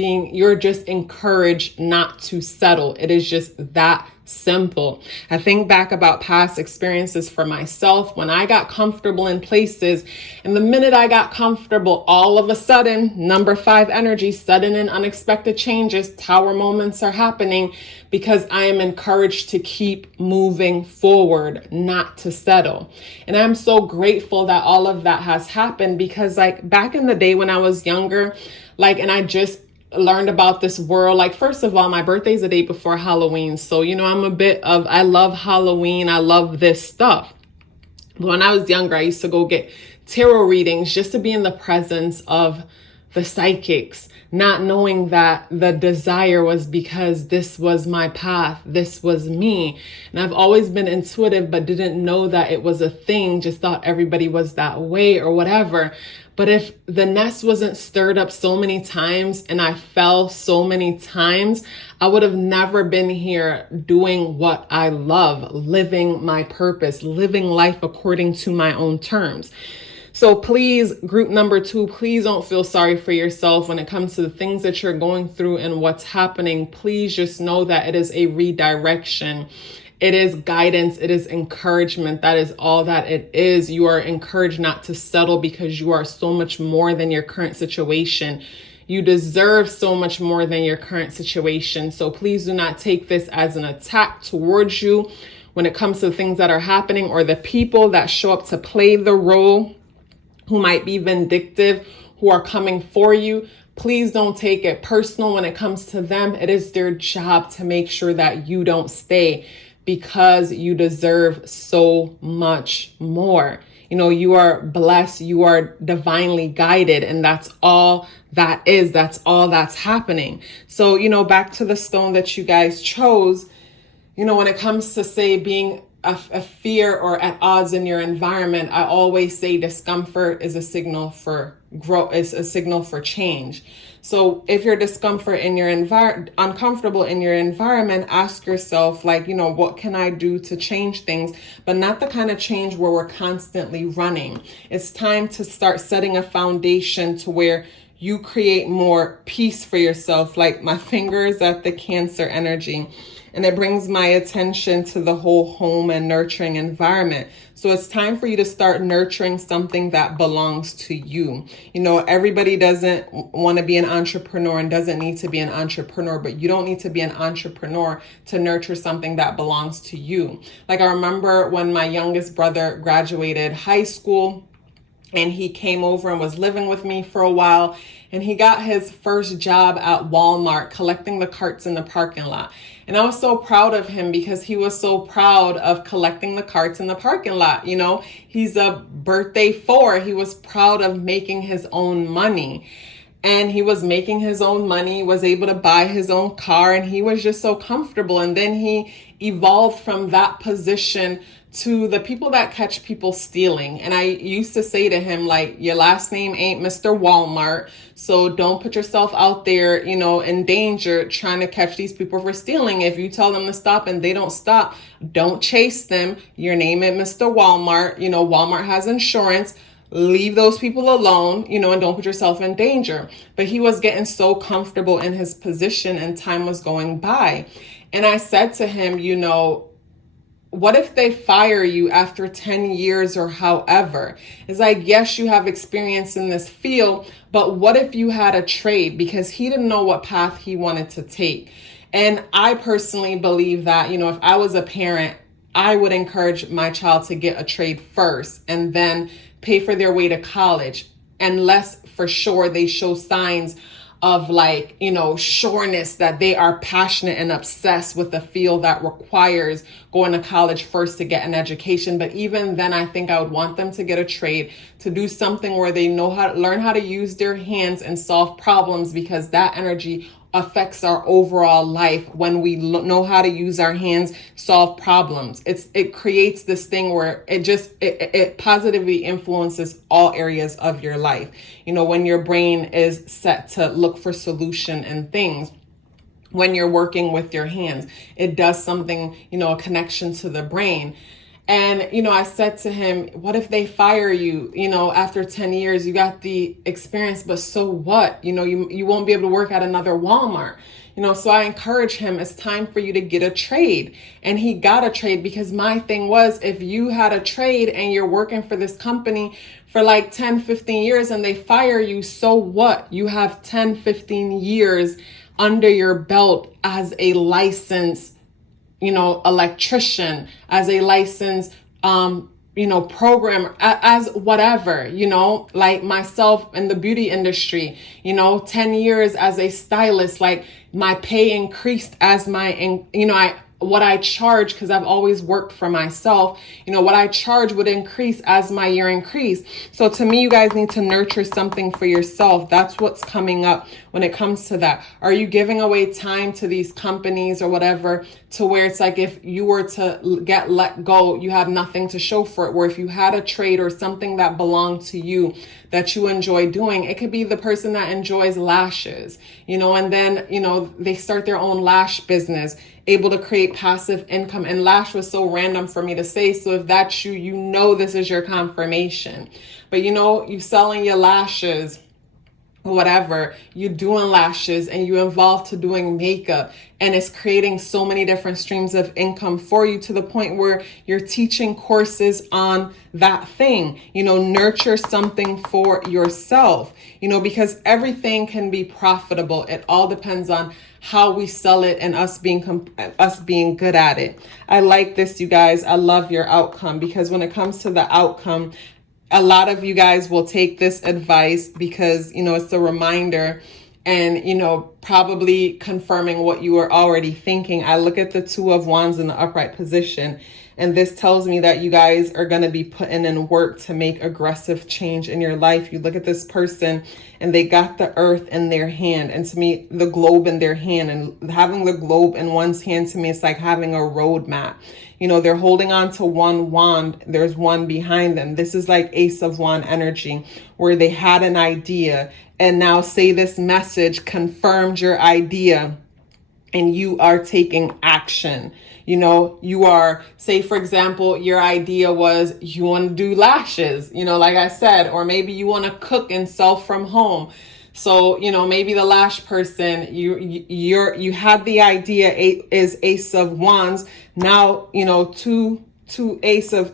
encouraged not to settle. It is just that simple. I think back about past experiences for myself when I got comfortable in places, and the minute I got comfortable, all of a sudden, number 5 energy, sudden and unexpected changes, tower moments are happening because I am encouraged to keep moving forward, not to settle. And I'm so grateful that all of that has happened because like back in the day when I was younger, and I just learned about this world. Like, first of all, my birthday's the day before Halloween. So, I love Halloween. I love this stuff. But when I was younger, I used to go get tarot readings just to be in the presence of the psychics, not knowing that the desire was because this was my path. This was me. And I've always been intuitive, but didn't know that it was a thing. Just thought everybody was that way or whatever. But if the nest wasn't stirred up so many times and I fell so many times, I would have never been here doing what I love, living my purpose, living life according to my own terms. So please, group number 2, please don't feel sorry for yourself when it comes to the things that you're going through and what's happening. Please just know that it is a redirection. It is guidance. It is encouragement. That is all that it is. You are encouraged not to settle because you are so much more than your current situation. You deserve so much more than your current situation. So please do not take this as an attack towards you when it comes to the things that are happening or the people that show up to play the role, who might be vindictive, who are coming for you. Please don't take it personal when it comes to them. It is their job to make sure that you don't stay, because you deserve so much more. You are blessed, you are divinely guided, and that's all that is. That's all that's happening. So, back to the stone that you guys chose, when it comes to say being a fear or at odds in your environment, I always say discomfort is a signal for growth, is a signal for change. So if you're uncomfortable in your environment, ask yourself, what can I do to change things? But not the kind of change where we're constantly running. It's time to start setting a foundation to where you create more peace for yourself. Like my fingers at the Cancer energy. And it brings my attention to the whole home and nurturing environment. So it's time for you to start nurturing something that belongs to you. Everybody doesn't want to be an entrepreneur and doesn't need to be an entrepreneur, but you don't need to be an entrepreneur to nurture something that belongs to you. Like I remember when my youngest brother graduated high school, and he came over and was living with me for a while. And he got his first job at Walmart, collecting the carts in the parking lot. And I was so proud of him because he was so proud of collecting the carts in the parking lot. He's a birthday 4. He was proud of making his own money. And he was making his own money, was able to buy his own car, and he was just so comfortable. And then he evolved from that position to the people that catch people stealing. And I used to say to him, your last name ain't Mr. Walmart, so don't put yourself out there, in danger trying to catch these people for stealing. If you tell them to stop and they don't stop, don't chase them. Your name ain't Mr. Walmart. Walmart has insurance. Leave those people alone, and don't put yourself in danger. But he was getting so comfortable in his position and time was going by. And I said to him, what if they fire you after 10 years or however? It's like, yes, you have experience in this field, but what if you had a trade? Because he didn't know what path he wanted to take. And I personally believe that, if I was a parent, I would encourage my child to get a trade first and then pay for their way to college, unless for sure they show signs of sureness that they are passionate and obsessed with the field that requires going to college first to get an education. But even then, I think I would want them to get a trade, to do something where they know how to learn how to use their hands and solve problems, because that energy affects our overall life. When we know how to use our hands, solve problems, it creates this thing where it positively influences all areas of your life. When your brain is set to look for solution and things, when you're working with your hands, it does something, a connection to the brain. And, you know, I said to him, what if they fire you, you know, after 10 years, you got the experience, but so what? You know, you won't be able to work at another Walmart. You know, so I encourage him, it's time for you to get a trade. And he got a trade, because my thing was, if you had a trade and you're working for this company for like 10, 15 years and they fire you, so what? You have 10, 15 years under your belt as a licensed, you know, electrician, as a licensed, you know, programmer, as whatever, you know, like myself in the beauty industry, you know, 10 years as a stylist, like my pay increased as you know, what I charge, because I've always worked for myself, you know, what I charge would increase as my year increased. So to me, you guys need to nurture something for yourself. That's what's coming up when it comes to that. Are you giving away time to these companies or whatever, to where it's like, if you were to get let go, you have nothing to show for it? Where if you had a trade or something that belonged to you that you enjoy doing, it could be the person that enjoys lashes, you know, and then, you know, they start their own lash business, able to create passive income. And lash was so random for me to say. So if that's you, you know, this is your confirmation. But you know, you selling your lashes, whatever, you doing lashes, and you involved to doing makeup, and it's creating so many different streams of income for you, to the point where you're teaching courses on that thing. You know, nurture something for yourself, you know, because everything can be profitable. It all depends on how we sell it and us being good at it. I like this, you guys. I love your outcome, because when it comes to the outcome, a lot of you guys will take this advice, because, you know, it's a reminder and, you know, probably confirming what you were already thinking. I look at the Two of Wands in the upright position, and this tells me that you guys are going to be putting in work to make aggressive change in your life. You look at this person and they got the earth in their hand, and to me, the globe in their hand, and having the globe in one's hand, to me, it's like having a roadmap. You know, they're holding on to one wand. There's one behind them. This is like Ace of Wand energy, where they had an idea, and now say this message confirmed your idea, and you are taking action. You know, you are, say, for example, your idea was you want to do lashes, you know, like I said, or maybe you want to cook and sell from home. So, you know, maybe the lash person, you had the idea, is Ace of Wands. Now, you know, two aces,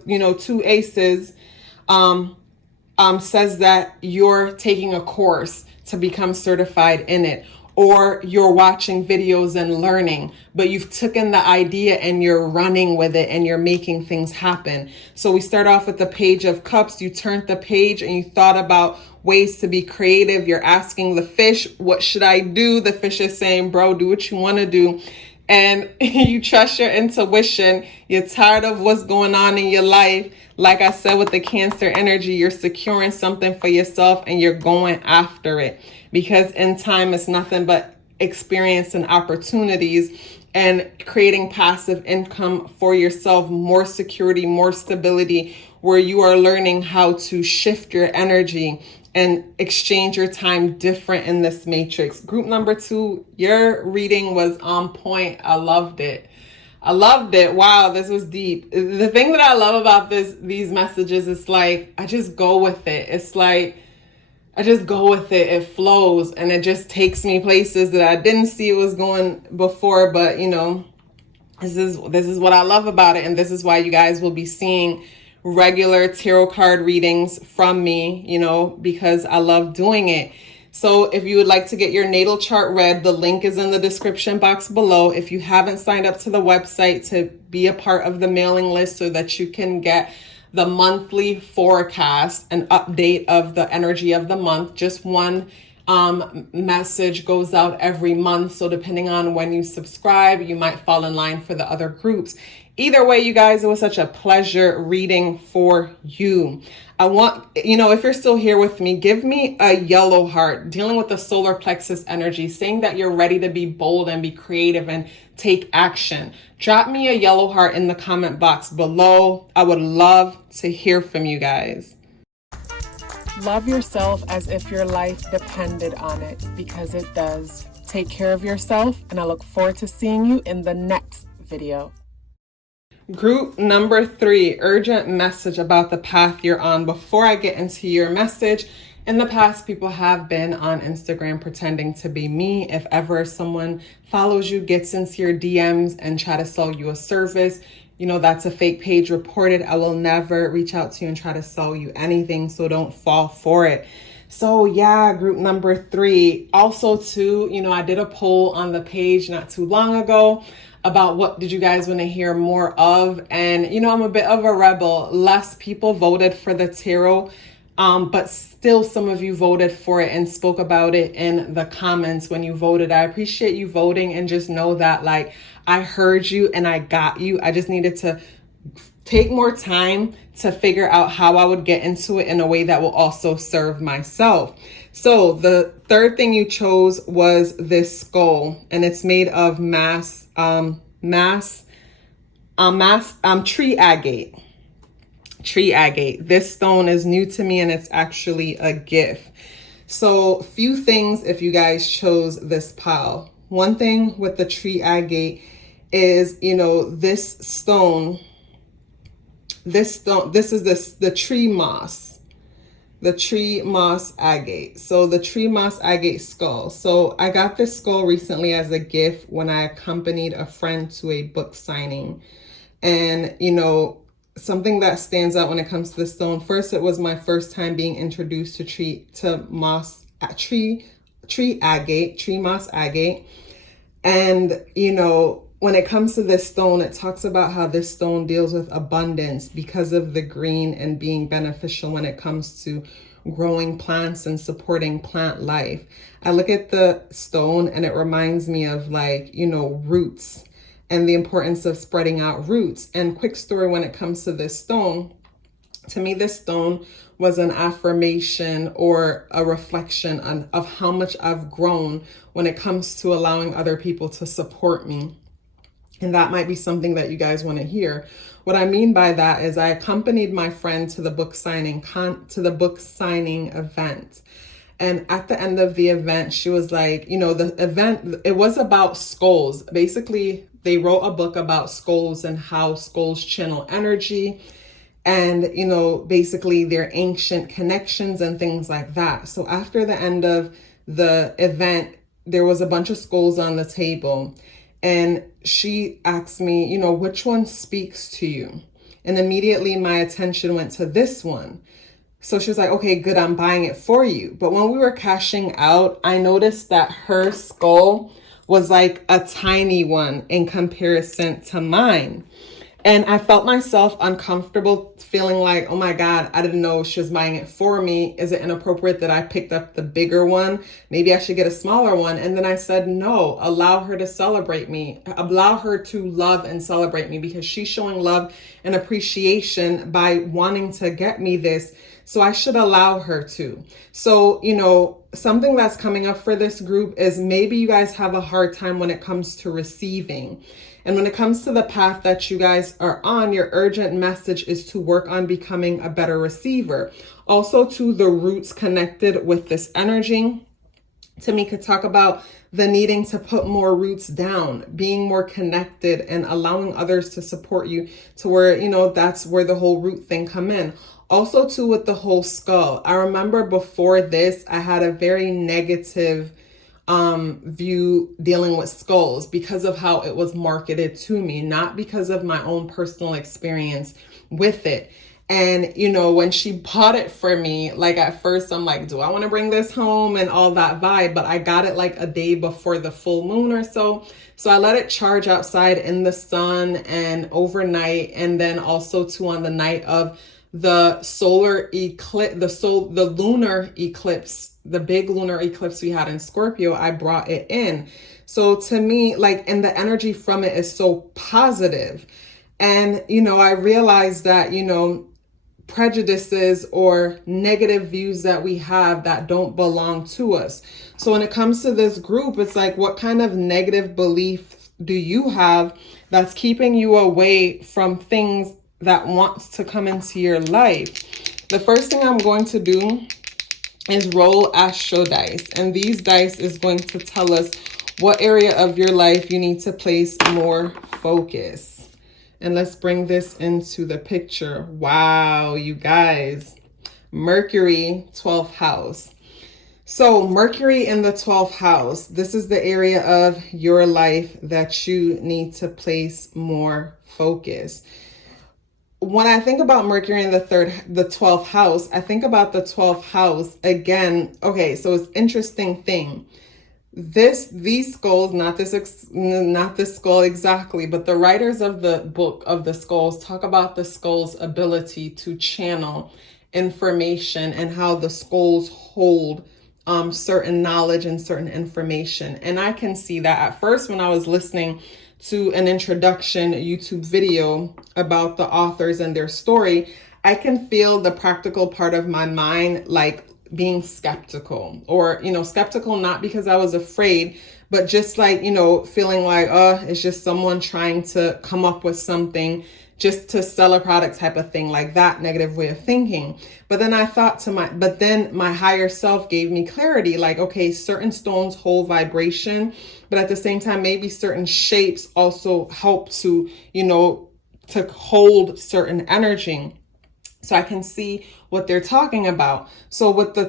says that you're taking a course to become certified in it, or you're watching videos and learning, but you've taken the idea and you're running with it and you're making things happen. So we start off with the Page of Cups. You turned the page and you thought about ways to be creative. You're asking the fish, what should I do? The fish is saying, bro, do what you want to do. And you trust your intuition. You're tired of what's going on in your life. Like I said, with the Cancer energy, you're securing something for yourself and you're going after it, because in time, it's nothing but experience and opportunities, and creating passive income for yourself, more security, more stability, where you are learning how to shift your energy and exchange your time different in this matrix. Group number 2, your reading was on point. I loved it. Wow, this was deep. The thing that I love about these messages is like, I just go with it. It's like, I just go with it. It flows, and it just takes me places that I didn't see it was going before. But, you know, this is what I love about it. And this is why you guys will be seeing regular tarot card readings from me, you know, because I love doing it. So if you would like to get your natal chart read, the link is in the description box below. If you haven't signed up to the website to be a part of the mailing list so that you can get the monthly forecast, an update of the energy of the month, just one message goes out every month. So depending on when you subscribe, you might fall in line for the other groups. Either way, you guys, it was such a pleasure reading for you. I want, you know, if you're still here with me, give me a yellow heart, dealing with the solar plexus energy, saying that you're ready to be bold and be creative and take action. Drop me a yellow heart in the comment box below. I would love to hear from you guys. Love yourself as if your life depended on it, because it does. Take care of yourself, and I look forward to seeing you in the next video. Group number 3, urgent message about the path you're on. Before I get into your message, in the past, people have been on Instagram pretending to be me. If ever someone follows you, gets into your DMs and try to sell you a service, you know, that's a fake page. Reported. I will never reach out to you and try to sell you anything, so don't fall for it. So yeah, group number 3. Also too, you know, I did a poll on the page not too long ago about what did you guys want to hear more of. And, you know, I'm a bit of a rebel. Less people voted for the tarot, but still some of you voted for it and spoke about it in the comments when you voted. I appreciate you voting, and just know that, like, I heard you and I got you. I just needed to take more time to figure out how I would get into it in a way that will also serve myself. So the third thing you chose was this skull, and it's made of tree agate. Tree agate. This stone is new to me, and it's actually a gift. So few things if you guys chose this pile. One thing with the tree agate is, you know, this is the tree moss. The tree moss agate. So the tree moss agate skull. So I got this skull recently as a gift when I accompanied a friend to a book signing. And, you know, something that stands out when it comes to the stone. First, it was my first time being introduced to tree moss agate. And, you know, when it comes to this stone, it talks about how this stone deals with abundance because of the green and being beneficial when it comes to growing plants and supporting plant life. I look at the stone and it reminds me of, like, you know, roots and the importance of spreading out roots. And quick story when it comes to this stone, to me, this stone was an affirmation or a reflection of how much I've grown when it comes to allowing other people to support me. And that might be something that you guys want to hear. What I mean by that is I accompanied my friend to the book signing event. And at the end of the event, she was like, you know, the event, it was about skulls. Basically, they wrote a book about skulls and how skulls channel energy and, you know, basically their ancient connections and things like that. So after the end of the event, there was a bunch of skulls on the table. And she asked me, you know, which one speaks to you? And immediately my attention went to this one. So she was like, okay, good, I'm buying it for you. But when we were cashing out, I noticed that her skull was like a tiny one in comparison to mine. And I felt myself uncomfortable, feeling like, oh my God, I didn't know she was buying it for me. Is it inappropriate that I picked up the bigger one? Maybe I should get a smaller one. And then I said, no, allow her to celebrate me. Allow her to love and celebrate me, because she's showing love and appreciation by wanting to get me this. So I should allow her to. So, you know, something that's coming up for this group is maybe you guys have a hard time when it comes to receiving. And when it comes to the path that you guys are on, your urgent message is to work on becoming a better receiver. Also, to the roots connected with this energy, Tamika talk about the needing to put more roots down, being more connected and allowing others to support you to where, you know, that's where the whole root thing come in. Also too with the whole skull. I remember before this, I had a very negative view dealing with skulls because of how it was marketed to me, not because of my own personal experience with it. And, you know, when she bought it for me, like at first I'm like, do I want to bring this home and all that vibe? But I got it like a day before the full moon or so. So I let it charge outside in the sun and overnight. And then also too on the night of the solar eclipse, the lunar eclipse, the big lunar eclipse we had in Scorpio, I brought it in. So to me, like, and the energy from it is so positive. And, you know, I realized that, you know, prejudices or negative views that we have that don't belong to us. So when it comes to this group, it's like, what kind of negative belief do you have that's keeping you away from things that wants to come into your life? The first thing I'm going to do is roll astro dice, and these dice is going to tell us what area of your life you need to place more focus. And let's bring this into the picture. Wow, you guys. Mercury, 12th house. So Mercury in the 12th house, this is the area of your life that you need to place more focus. When I think about Mercury in the 12th house, I think about the 12th house again. Okay, so it's interesting thing. These skulls, not this skull exactly, but the writers of the book of the skulls talk about the skull's ability to channel information and how the skulls hold certain knowledge and certain information. And I can see that at first when I was listening to an introduction YouTube video about the authors and their story, I can feel the practical part of my mind like being skeptical, or skeptical not because I was afraid, but just like feeling like it's just someone trying to come up with something just to sell a product type of thing, like that negative way of thinking. But then I thought but then my higher self gave me clarity, like, okay, certain stones hold vibration, but at the same time, maybe certain shapes also help to to hold certain energy. So I can see what they're talking about. So with the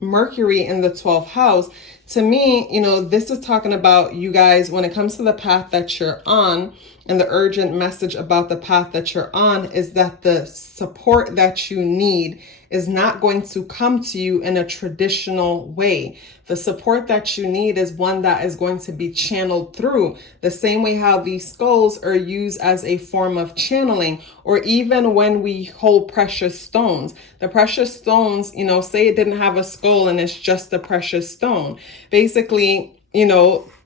Mercury in the 12th house, to me, this is talking about you guys when it comes to the path that you're on, and the urgent message about the path that you're on is that the support that you need is not going to come to you in a traditional way. The support that you need is one that is going to be channeled through the same way how these skulls are used as a form of channeling, or even when we hold precious stones. The precious stones, say it didn't have a skull and it's just a precious stone. Basically,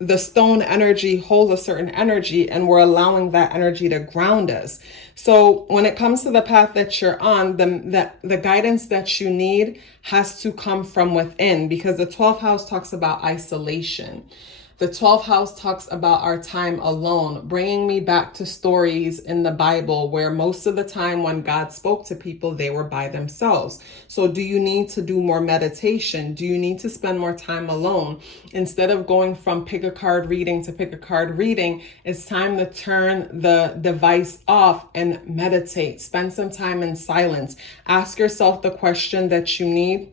the stone energy holds a certain energy, and we're allowing that energy to ground us. So when it comes to the path that you're on, the guidance that you need has to come from within, because the 12th house talks about isolation. The 12th house talks about our time alone, bringing me back to stories in the Bible where most of the time when God spoke to people, they were by themselves. So do you need to do more meditation? Do you need to spend more time alone? Instead of going from pick a card reading to pick a card reading, it's time to turn the device off and meditate. Spend some time in silence. Ask yourself the question that you need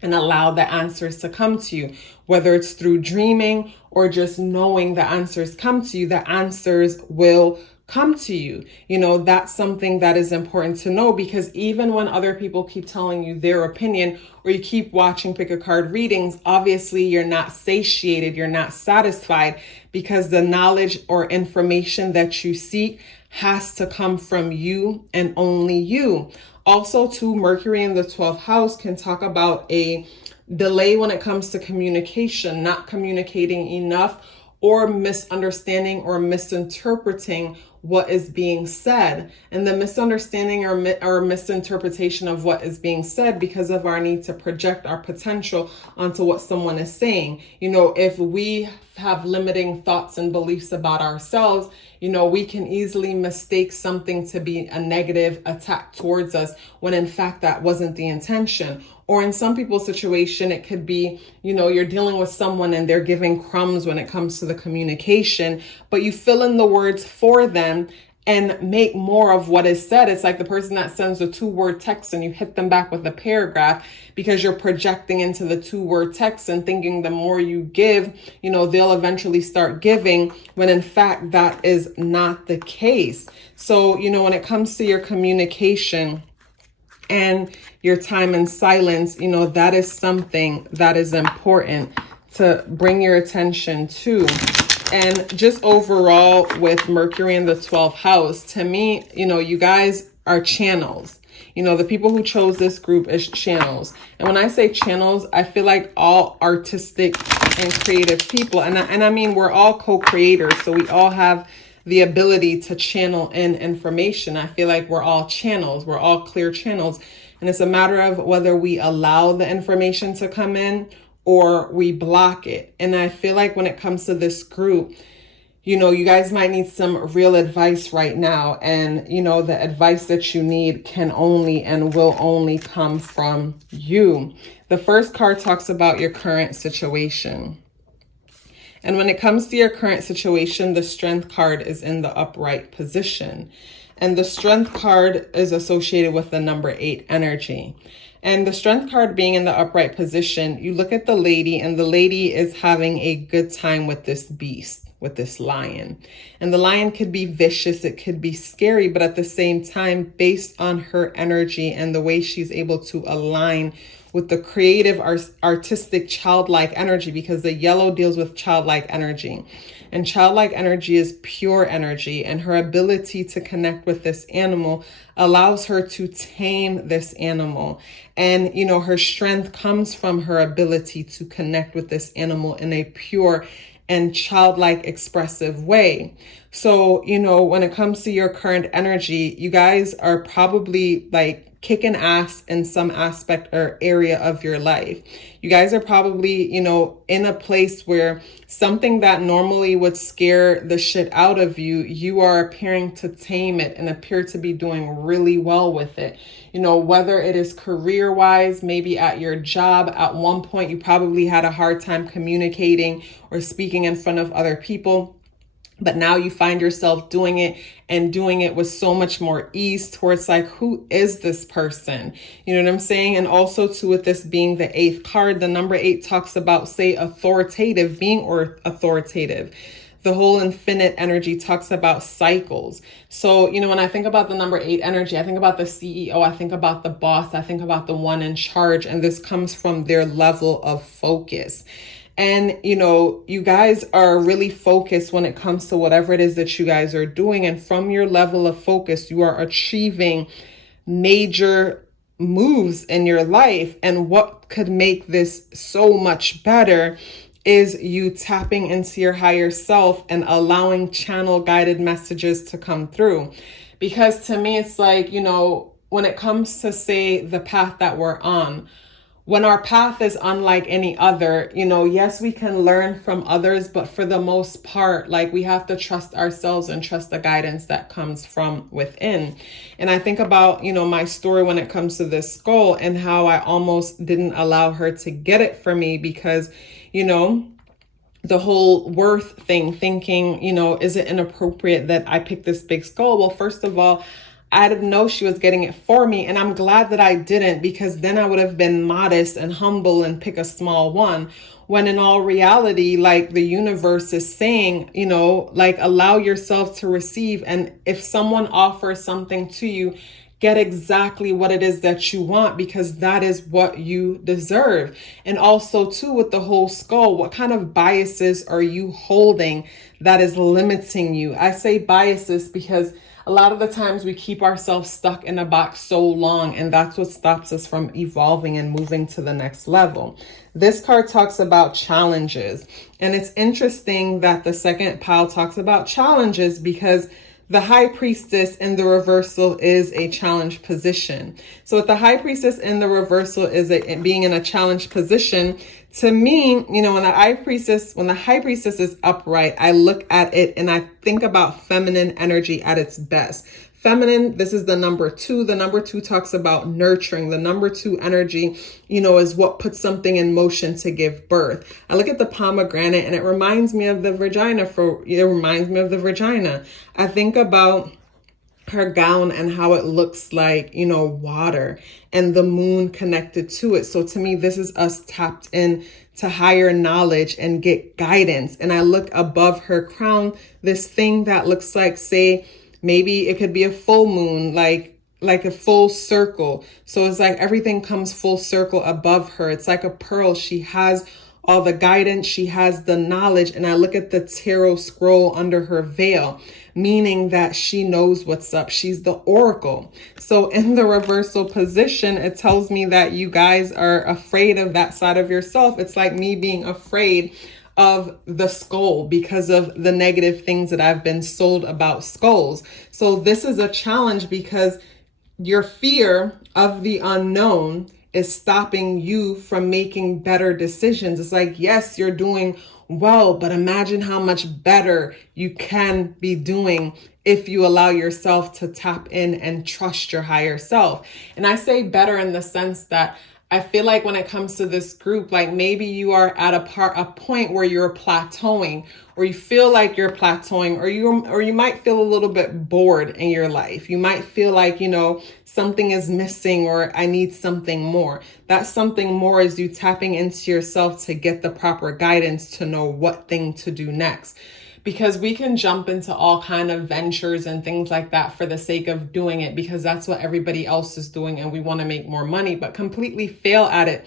and allow the answers to come to you, whether it's through dreaming or just knowing the answers come to you. The answers will come to you. That's something that is important to know, because even when other people keep telling you their opinion, or you keep watching pick a card readings, obviously you're not satiated, you're not satisfied, because the knowledge or information that you seek has to come from you and only you. Also, too, Mercury in the 12th house can talk about a delay when it comes to communication, not communicating enough, or misunderstanding or misinterpreting what is being said. And the misunderstanding or misinterpretation of what is being said because of our need to project our potential onto what someone is saying. If we have limiting thoughts and beliefs about ourselves, we can easily mistake something to be a negative attack towards us when in fact that wasn't the intention. Or in some people's situation, it could be, you're dealing with someone and they're giving crumbs when it comes to the communication, but you fill in the words for them and make more of what is said. It's like the person that sends a 2-word text and you hit them back with a paragraph, because you're projecting into the 2-word text and thinking the more you give, they'll eventually start giving, when in fact that is not the case. So, when it comes to your communication and your time in silence, that is something that is important to bring your attention to. And just overall with Mercury in the 12th house, to me, you guys are channels. The people who chose this group as channels. And when I say channels, I feel like all artistic and creative people. And I mean, we're all co-creators, so we all have the ability to channel in information. I feel like we're all channels. We're all clear channels. And it's a matter of whether we allow the information to come in or we block it. And I feel like when it comes to this group, you guys might need some real advice right now. And, the advice that you need can only and will only come from you. The first card talks about your current situation. And when it comes to your current situation, the Strength card is in the upright position. And the Strength card is associated with the number 8 energy. And the Strength card being in the upright position, you look at the lady, and the lady is having a good time with this beast, with this lion. And the lion could be vicious, it could be scary, but at the same time, based on her energy and the way she's able to align with the creative, artistic, childlike energy, because the yellow deals with childlike energy. And childlike energy is pure energy, and her ability to connect with this animal allows her to tame this animal. And, you know, her strength comes from her ability to connect with this animal in a pure and childlike expressive way. So, you know, when it comes to your current energy, you guys are probably like kicking ass in some aspect or area of your life. You guys are probably, you know, in a place where something that normally would scare the shit out of you, you are appearing to tame it and appear to be doing really well with it. You know, whether it is career-wise, maybe at your job, at one point you probably had a hard time communicating or speaking in front of other people. But now you find yourself doing it and doing it with so much more ease towards like, who is this person? You know what I'm saying? And also too, with this being the 8th card, the number 8 talks about, say, authoritative, being or authoritative. The whole infinite energy talks about cycles. So, you know, when I think about the number 8 energy, I think about the CEO, I think about the boss, I think about the one in charge, and this comes from their level of focus. And, you know, you guys are really focused when it comes to whatever it is that you guys are doing. And from your level of focus, you are achieving major moves in your life. And what could make this so much better is you tapping into your higher self and allowing channel guided messages to come through. Because to me, it's like, you know, when it comes to, say, the path that we're on, when our path is unlike any other, you know, yes, we can learn from others, but for the most part, like, we have to trust ourselves and trust the guidance that comes from within. And I think about, you know, my story when it comes to this skull and how I almost didn't allow her to get it for me because, you know, the whole worth thing, thinking, you know, is it inappropriate that I picked this big skull? Well, first of all, I didn't know she was getting it for me. And I'm glad that I didn't, because then I would have been modest and humble and pick a small one. When in all reality, like, the universe is saying, you know, like, allow yourself to receive. And if someone offers something to you, get exactly what it is that you want, because that is what you deserve. And also too, with the whole skull, what kind of biases are you holding that is limiting you? I say biases because a lot of the times we keep ourselves stuck in a box so long, and that's what stops us from evolving and moving to the next level. This card talks about challenges, and it's interesting that the second pile talks about challenges because the High Priestess in the reversal is a challenge position. So with the High Priestess in the reversal is being in a challenge position, to me, you know, when the High Priestess is upright, I look at it and I think about feminine energy at its best. Feminine, this is the number 2. The number 2 talks about nurturing. The number 2 energy, you know, is what puts something in motion to give birth. I look at the pomegranate and it reminds me of the vagina. I think about her gown and how it looks like, you know, water and the moon connected to it. So to me, this is us tapped in to higher knowledge and get guidance. And I look above her crown, this thing that looks like, say, maybe it could be a full moon, like a full circle. So it's like everything comes full circle above her. It's like a pearl. She has all the guidance, she has the knowledge. And I look at the tarot scroll under her veil, meaning that she knows what's up. She's the oracle. So in the reversal position, it tells me that you guys are afraid of that side of yourself. It's like me being afraid of the skull because of the negative things that I've been sold about skulls. So this is a challenge because your fear of the unknown is stopping you from making better decisions. It's like, yes, you're doing well, but imagine how much better you can be doing if you allow yourself to tap in and trust your higher self. And I say better in the sense that I feel like when it comes to this group, like maybe you are at a point where you're plateauing, or you feel like you're plateauing, or you might feel a little bit bored in your life. You might feel like, something is missing, or I need something more. That something more is you tapping into yourself to get the proper guidance to know what thing to do next. Because we can jump into all kind of ventures and things like that for the sake of doing it, because that's what everybody else is doing and we want to make more money, but completely fail at it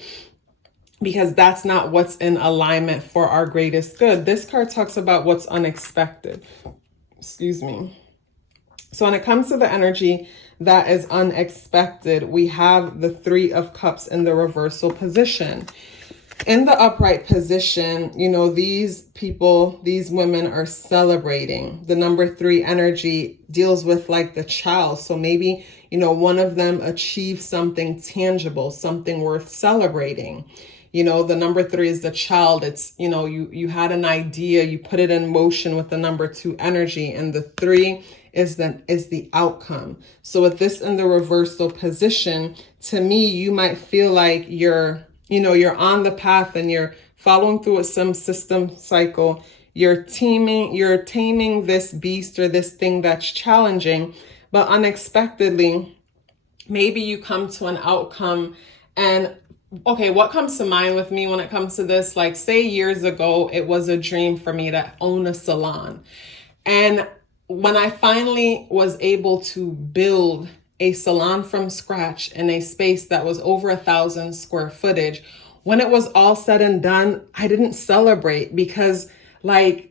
because that's not what's in alignment for our greatest good. This card talks about what's unexpected. Excuse me. So when it comes to the energy that is unexpected, we have the Three of Cups in the reversal position. In the upright position, these people, these women are celebrating. The number 3 energy deals with like the child. So maybe, one of them achieved something tangible, something worth celebrating. The number 3 is the child. It's, you had an idea, you put it in motion with the number 2 energy, and the 3 is the outcome. So with this in the reversal position, to me, you might feel like you're on the path and you're following through with some system cycle. You're taming this beast or this thing that's challenging, but unexpectedly, maybe you come to an outcome. And okay, what comes to mind with me when it comes to this, like say years ago, it was a dream for me to own a salon. And when I finally was able to build a salon from scratch in a space that was over 1,000 square footage, when it was all said and done, I didn't celebrate because I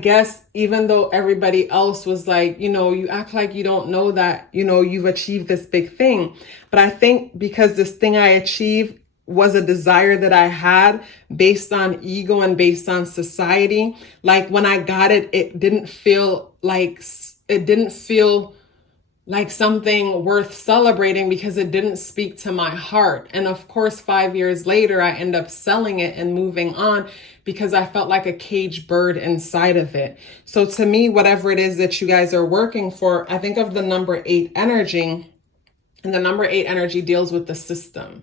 guess even though everybody else was like, you act like you don't know that, you've achieved this big thing. But I think because this thing I achieved was a desire that I had based on ego and based on society. Like when I got it, it didn't feel like something worth celebrating because it didn't speak to my heart. And of course, 5 years later, I end up selling it and moving on because I felt like a caged bird inside of it. So to me, whatever it is that you guys are working for, I think of the number 8 energy, and the number 8 energy deals with the system.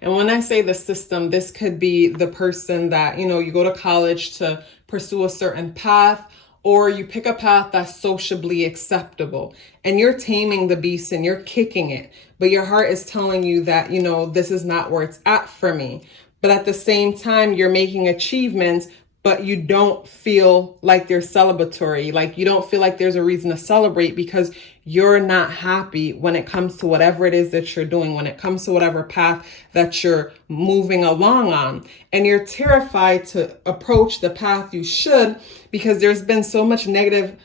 And when I say the system, this could be the person that, you go to college to pursue a certain path, or you pick a path that's sociably acceptable and you're taming the beast and you're kicking it, but your heart is telling you that, this is not where it's at for me. But at the same time, you're making achievements, but you don't feel like they're celebratory. Like you don't feel like there's a reason to celebrate because you're not happy when it comes to whatever it is that you're doing, when it comes to whatever path that you're moving along on. And you're terrified to approach the path you should because there's been so much negative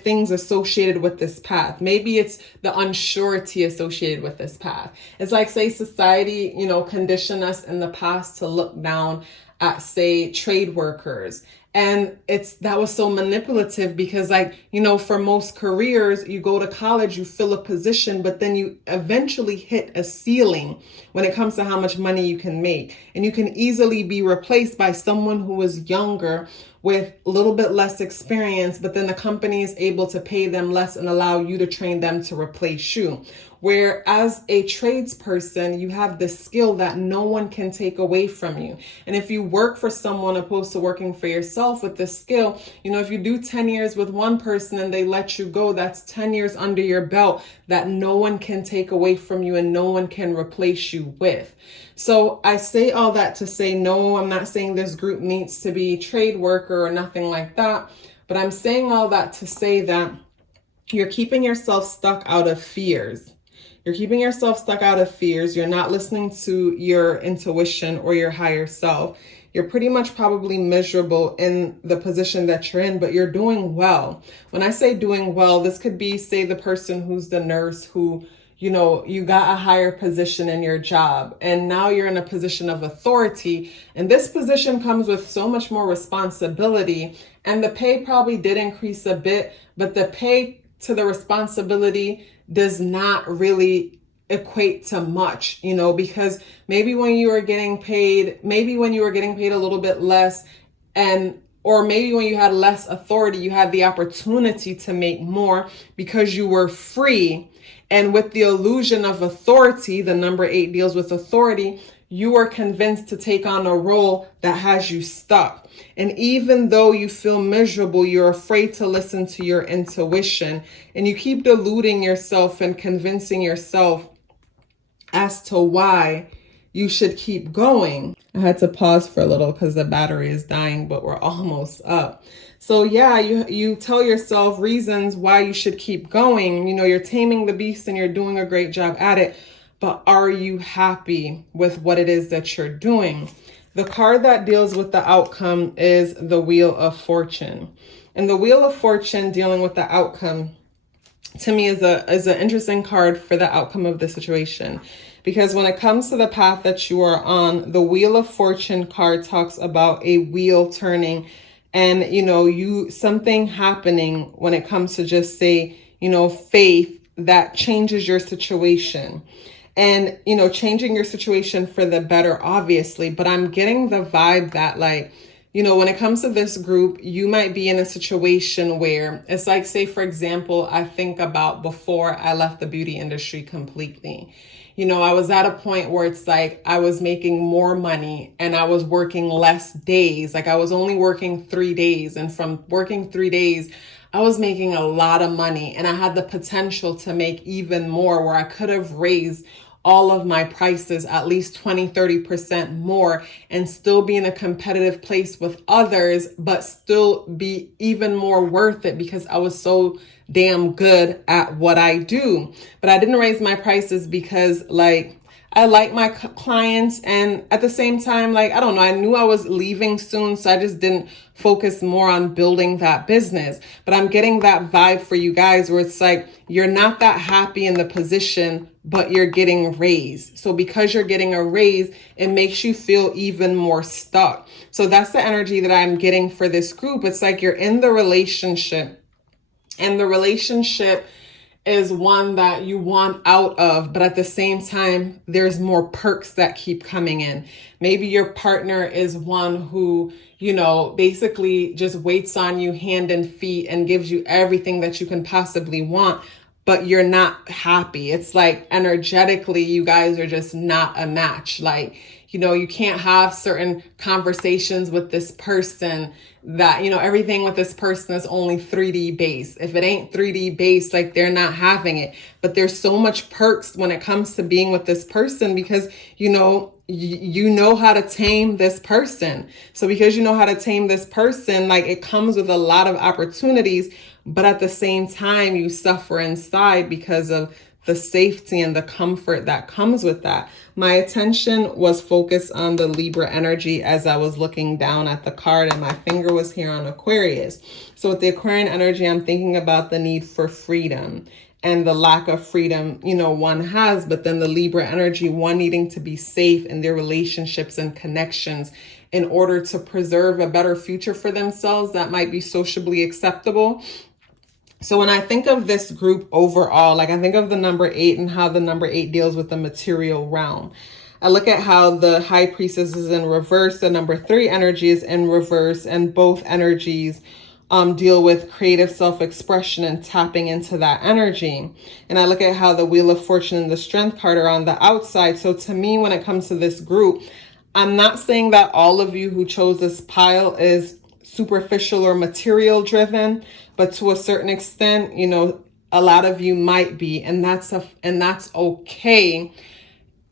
things associated with this path. Maybe it's the unsurety associated with this path. It's like, say society, conditioned us in the past to look down at, say, trade workers. And that was so manipulative because for most careers, you go to college, you fill a position, but then you eventually hit a ceiling when it comes to how much money you can make. And you can easily be replaced by someone who is younger with a little bit less experience, but then the company is able to pay them less and allow you to train them to replace you. Where as a tradesperson, you have the skill that no one can take away from you. And if you work for someone opposed to working for yourself with this skill, if you do 10 years with one person and they let you go, that's 10 years under your belt that no one can take away from you and no one can replace you with. So I say all that to say, no, I'm not saying this group needs to be trade worker or nothing like that. But I'm saying all that to say that you're keeping yourself stuck out of fears. You're keeping yourself stuck out of fears. You're not listening to your intuition or your higher self. You're pretty much probably miserable in the position that you're in, but you're doing well. When I say doing well, this could be, say, the person who's the nurse who, you got a higher position in your job and now you're in a position of authority. And this position comes with so much more responsibility, and the pay probably did increase a bit, but the pay to the responsibility does not really equate to much, because maybe when you were getting paid a little bit less, or maybe when you had less authority, you had the opportunity to make more because you were free And with the illusion of authority, the number 8 deals with authority, you are convinced to take on a role that has you stuck. And even though you feel miserable, you're afraid to listen to your intuition. And you keep deluding yourself and convincing yourself as to why you should keep going. I had to pause for a little because the battery is dying, but we're almost up. So yeah, you tell yourself reasons why you should keep going. You know, you're taming the beast and you're doing a great job at it. But are you happy with what it is that you're doing? The card that deals with the outcome is the Wheel of Fortune. And the Wheel of Fortune dealing with the outcome, to me, is an interesting card for the outcome of the situation. Because when it comes to the path that you are on, the Wheel of Fortune card talks about a wheel turning and, you know, something happening when it comes to just say, you know, faith that changes your situation. And, you know, changing your situation for the better, obviously. But I'm getting the vibe that, like, you know, when it comes to this group, you might be in a situation where it's like, say, for example, I think about before I left the beauty industry completely. You know, I was at a point where it's like I was making more money and I was working less days. Like I was only working 3 days. And from working 3 days, I was making a lot of money and I had the potential to make even more, where I could have raised all of my prices at least 20-30% more and still be in a competitive place with others, but still be even more worth it because I was so damn good at what I do. But I didn't raise my prices because, like, I like my clients, and at the same time, like, I don't know, I knew I was leaving soon, so I just didn't focus more on building that business. But I'm getting that vibe for you guys where it's like you're not that happy in the position, but you're getting raised. So because you're getting a raise, it makes you feel even more stuck. So that's the energy that I'm getting for this group. It's like you're in the relationship, and the relationship is one that you want out of, but at the same time, there's more perks that keep coming in. Maybe your partner is one who, you know, basically just waits on you hand and feet and gives you everything that you can possibly want, but you're not happy. It's like energetically, you guys are just not a match. Like, you know, you can't have certain conversations with this person that, you know, everything with this person is only 3D based. If it ain't 3D based, like, they're not having it. But there's so much perks when it comes to being with this person because, you know how to tame this person. So because you know how to tame this person, like, it comes with a lot of opportunities, but at the same time, you suffer inside because of the safety and the comfort that comes with that. My attention was focused on the Libra energy as I was looking down at the card, and my finger was here on Aquarius. So with the Aquarian energy, I'm thinking about the need for freedom and the lack of freedom, you know, one has, but then the Libra energy, one needing to be safe in their relationships and connections in order to preserve a better future for themselves that might be socially acceptable. So when I think of this group overall, like, I think of the number 8 and how the number 8 deals with the material realm. I look at how the High Priestess is in reverse, the number 3 energy is in reverse, and both energies deal with creative self-expression and tapping into that energy. And I look at how the Wheel of Fortune and the Strength card are on the outside. So to me, when it comes to this group, I'm not saying that all of you who chose this pile is superficial or material driven, but to a certain extent, you know, a lot of you might be, and that's okay.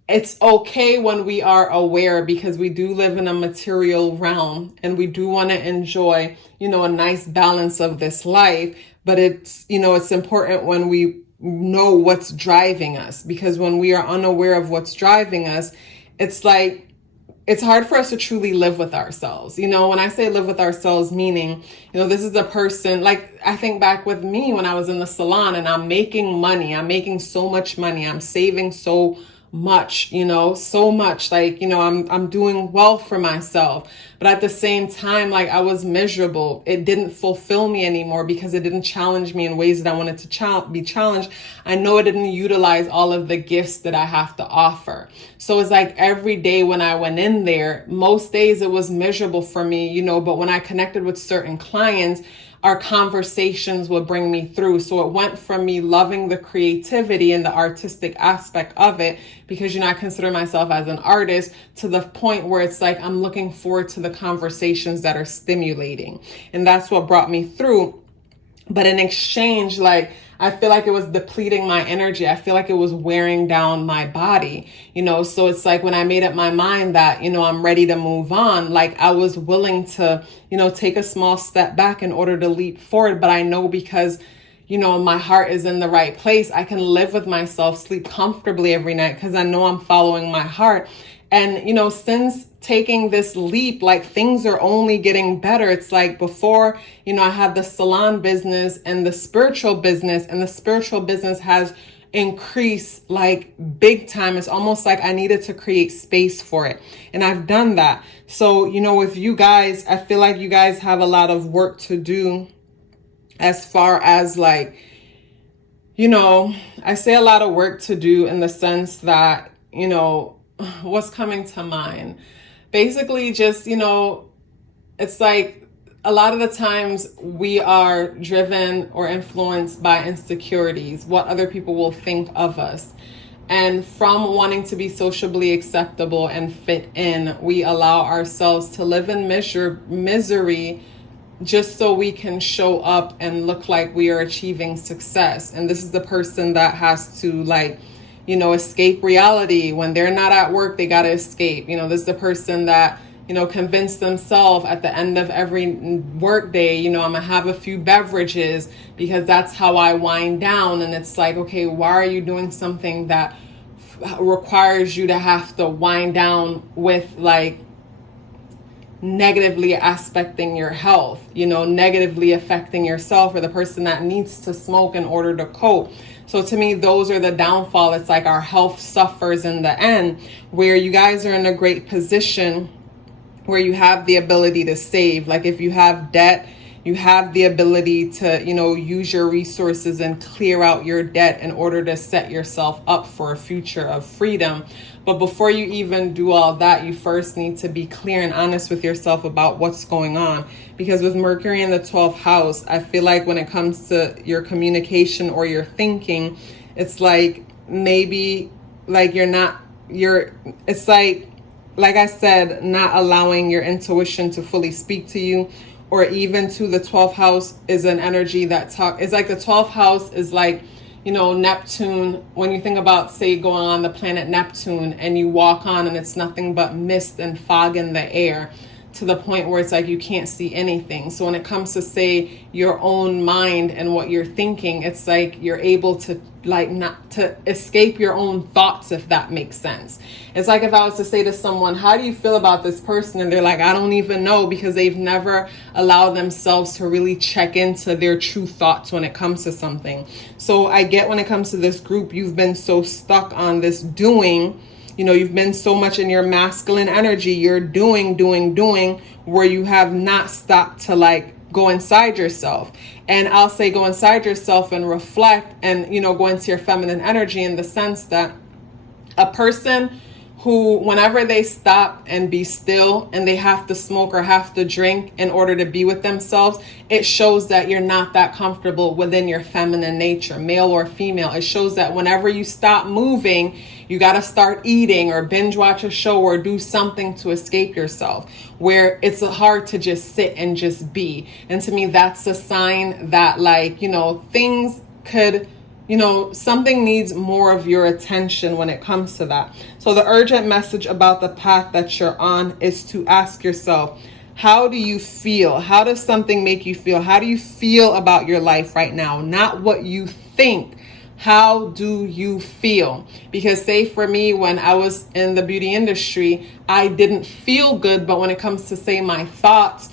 It's okay when we are aware, because we do live in a material realm and we do want to enjoy, you know, a nice balance of this life. But it's, you know, it's important when we know what's driving us, because when we are unaware of what's driving us, it's like, it's hard for us to truly live with ourselves. You know, when I say live with ourselves, meaning, you know, this is a person, like, I think back with me when I was in the salon and I'm making money. I'm making so much money. I'm saving so much, you know, so much, like, you know, I'm doing well for myself. But at the same time, like, I was miserable. It didn't fulfill me anymore because it didn't challenge me in ways that I wanted to be challenged. I know it didn't utilize all of the gifts that I have to offer. So it's like every day when I went in there, most days it was miserable for me, you know, but when I connected with certain clients, our conversations would bring me through. So it went from me loving the creativity and the artistic aspect of it, because, I consider myself as an artist, to the point where it's like I'm looking forward to the conversations that are stimulating. And that's what brought me through. But in exchange, I feel like it was depleting my energy. I feel like it was wearing down my body, so it's like when I made up my mind that, I'm ready to move on, I was willing to, take a small step back in order to leap forward. But I know because, my heart is in the right place, I can live with myself, sleep comfortably every night because I know I'm following my heart. And, since taking this leap, things are only getting better. It's like before, I had the salon business and the spiritual business, and the spiritual business has increased big time. It's almost like I needed to create space for it. And I've done that. So, with you guys, I feel like you guys have a lot of work to do as far as I say a lot of work to do in the sense that, what's coming to mind? Basically, just, it's like a lot of the times we are driven or influenced by insecurities, what other people will think of us. And from wanting to be socially acceptable and fit in, we allow ourselves to live in misery just so we can show up and look like we are achieving success. And this is the person that has to escape reality. When they're not at work, they got to escape. This is the person that, convince themselves at the end of every work day, I'm gonna have a few beverages because that's how I wind down. And it's like, okay, why are you doing something that requires you to have to wind down with negatively aspecting your health, negatively affecting yourself, or the person that needs to smoke in order to cope. So to me, those are the downfall. It's like our health suffers in the end, where you guys are in a great position where you have the ability to save. If you have debt, you have the ability to, use your resources and clear out your debt in order to set yourself up for a future of freedom. But before you even do all that, you first need to be clear and honest with yourself about what's going on. Because with Mercury in the 12th house, I feel like when it comes to your communication or your thinking, it's maybe it's like I said, not allowing your intuition to fully speak to you. Or even to the 12th house is an energy that it's like the 12th house is Neptune. When you think about, say, going on the planet Neptune and you walk on and it's nothing but mist and fog in the air, to the point where it's like you can't see anything. So when it comes to, say, your own mind and what you're thinking, it's like you're able to not to escape your own thoughts, if that makes sense. It's like if I was to say to someone, how do you feel about this person? And they're like, I don't even know, because they've never allowed themselves to really check into their true thoughts when it comes to something. So I get when it comes to this group, you've been so stuck on this doing. You've been so much in your masculine energy. You're doing, where you have not stopped to go inside yourself. And I'll say go inside yourself and reflect and, go into your feminine energy, in the sense that a person who, whenever they stop and be still and they have to smoke or have to drink in order to be with themselves, it shows that you're not that comfortable within your feminine nature, male or female. It shows that whenever you stop moving, you got to start eating or binge watch a show or do something to escape yourself, where it's hard to just sit and just be. And to me, that's a sign that things could, something needs more of your attention when it comes to that. So the urgent message about the path that you're on is to ask yourself, how do you feel? How does something make you feel? How do you feel about your life right now? Not what you think. How do you feel? Because, say, for me, when I was in the beauty industry, I didn't feel good. But when it comes to, say, my thoughts,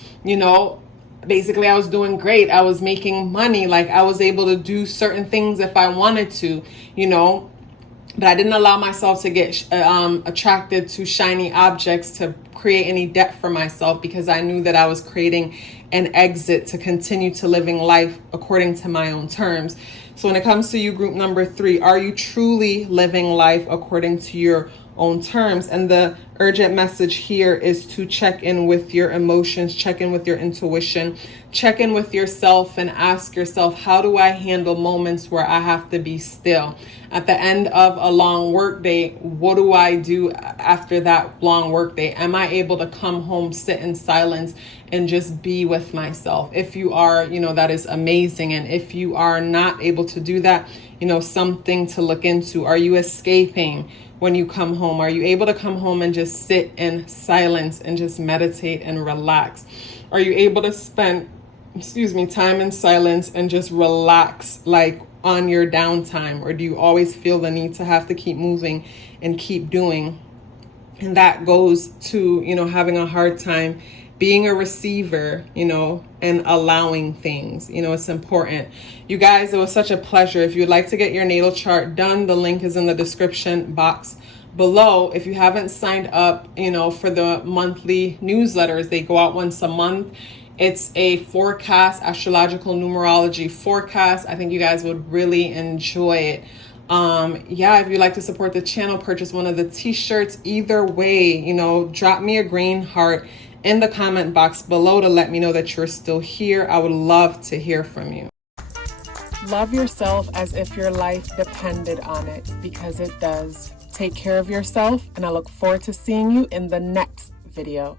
basically I was doing great. I was making money. I was able to do certain things if I wanted to, but I didn't allow myself to get attracted to shiny objects to create any debt for myself, because I knew that I was creating an exit to continue to living life according to my own terms. So when it comes to you, group number 3, are you truly living life according to your own terms. And the urgent message here is to check in with your emotions, check in with your intuition, check in with yourself and ask yourself, how do I handle moments where I have to be still? At the end of a long work day, what do I do after that long work day? Am I able to come home, sit in silence, and just be with myself? If you are, that is amazing. And if you are not able to do that, something to look into. Are you escaping when you come home? Are you able to come home and just sit in silence and just meditate and relax? Are you able to spend, time in silence and just relax, like on your downtime? Or do you always feel the need to have to keep moving and keep doing? And that goes to, having a hard time being a receiver, and allowing things. It's important. You guys, it was such a pleasure. If you'd like to get your natal chart done, the link is in the description box below. If you haven't signed up, for the monthly newsletters, they go out once a month. It's a forecast, astrological numerology forecast. I think you guys would really enjoy it. If you'd like to support the channel, purchase one of the t-shirts. Either way, drop me a green heart in the comment box below to let me know that you're still here. I would love to hear from you. Love yourself as if your life depended on it, because it does. Take care of yourself, and I look forward to seeing you in the next video.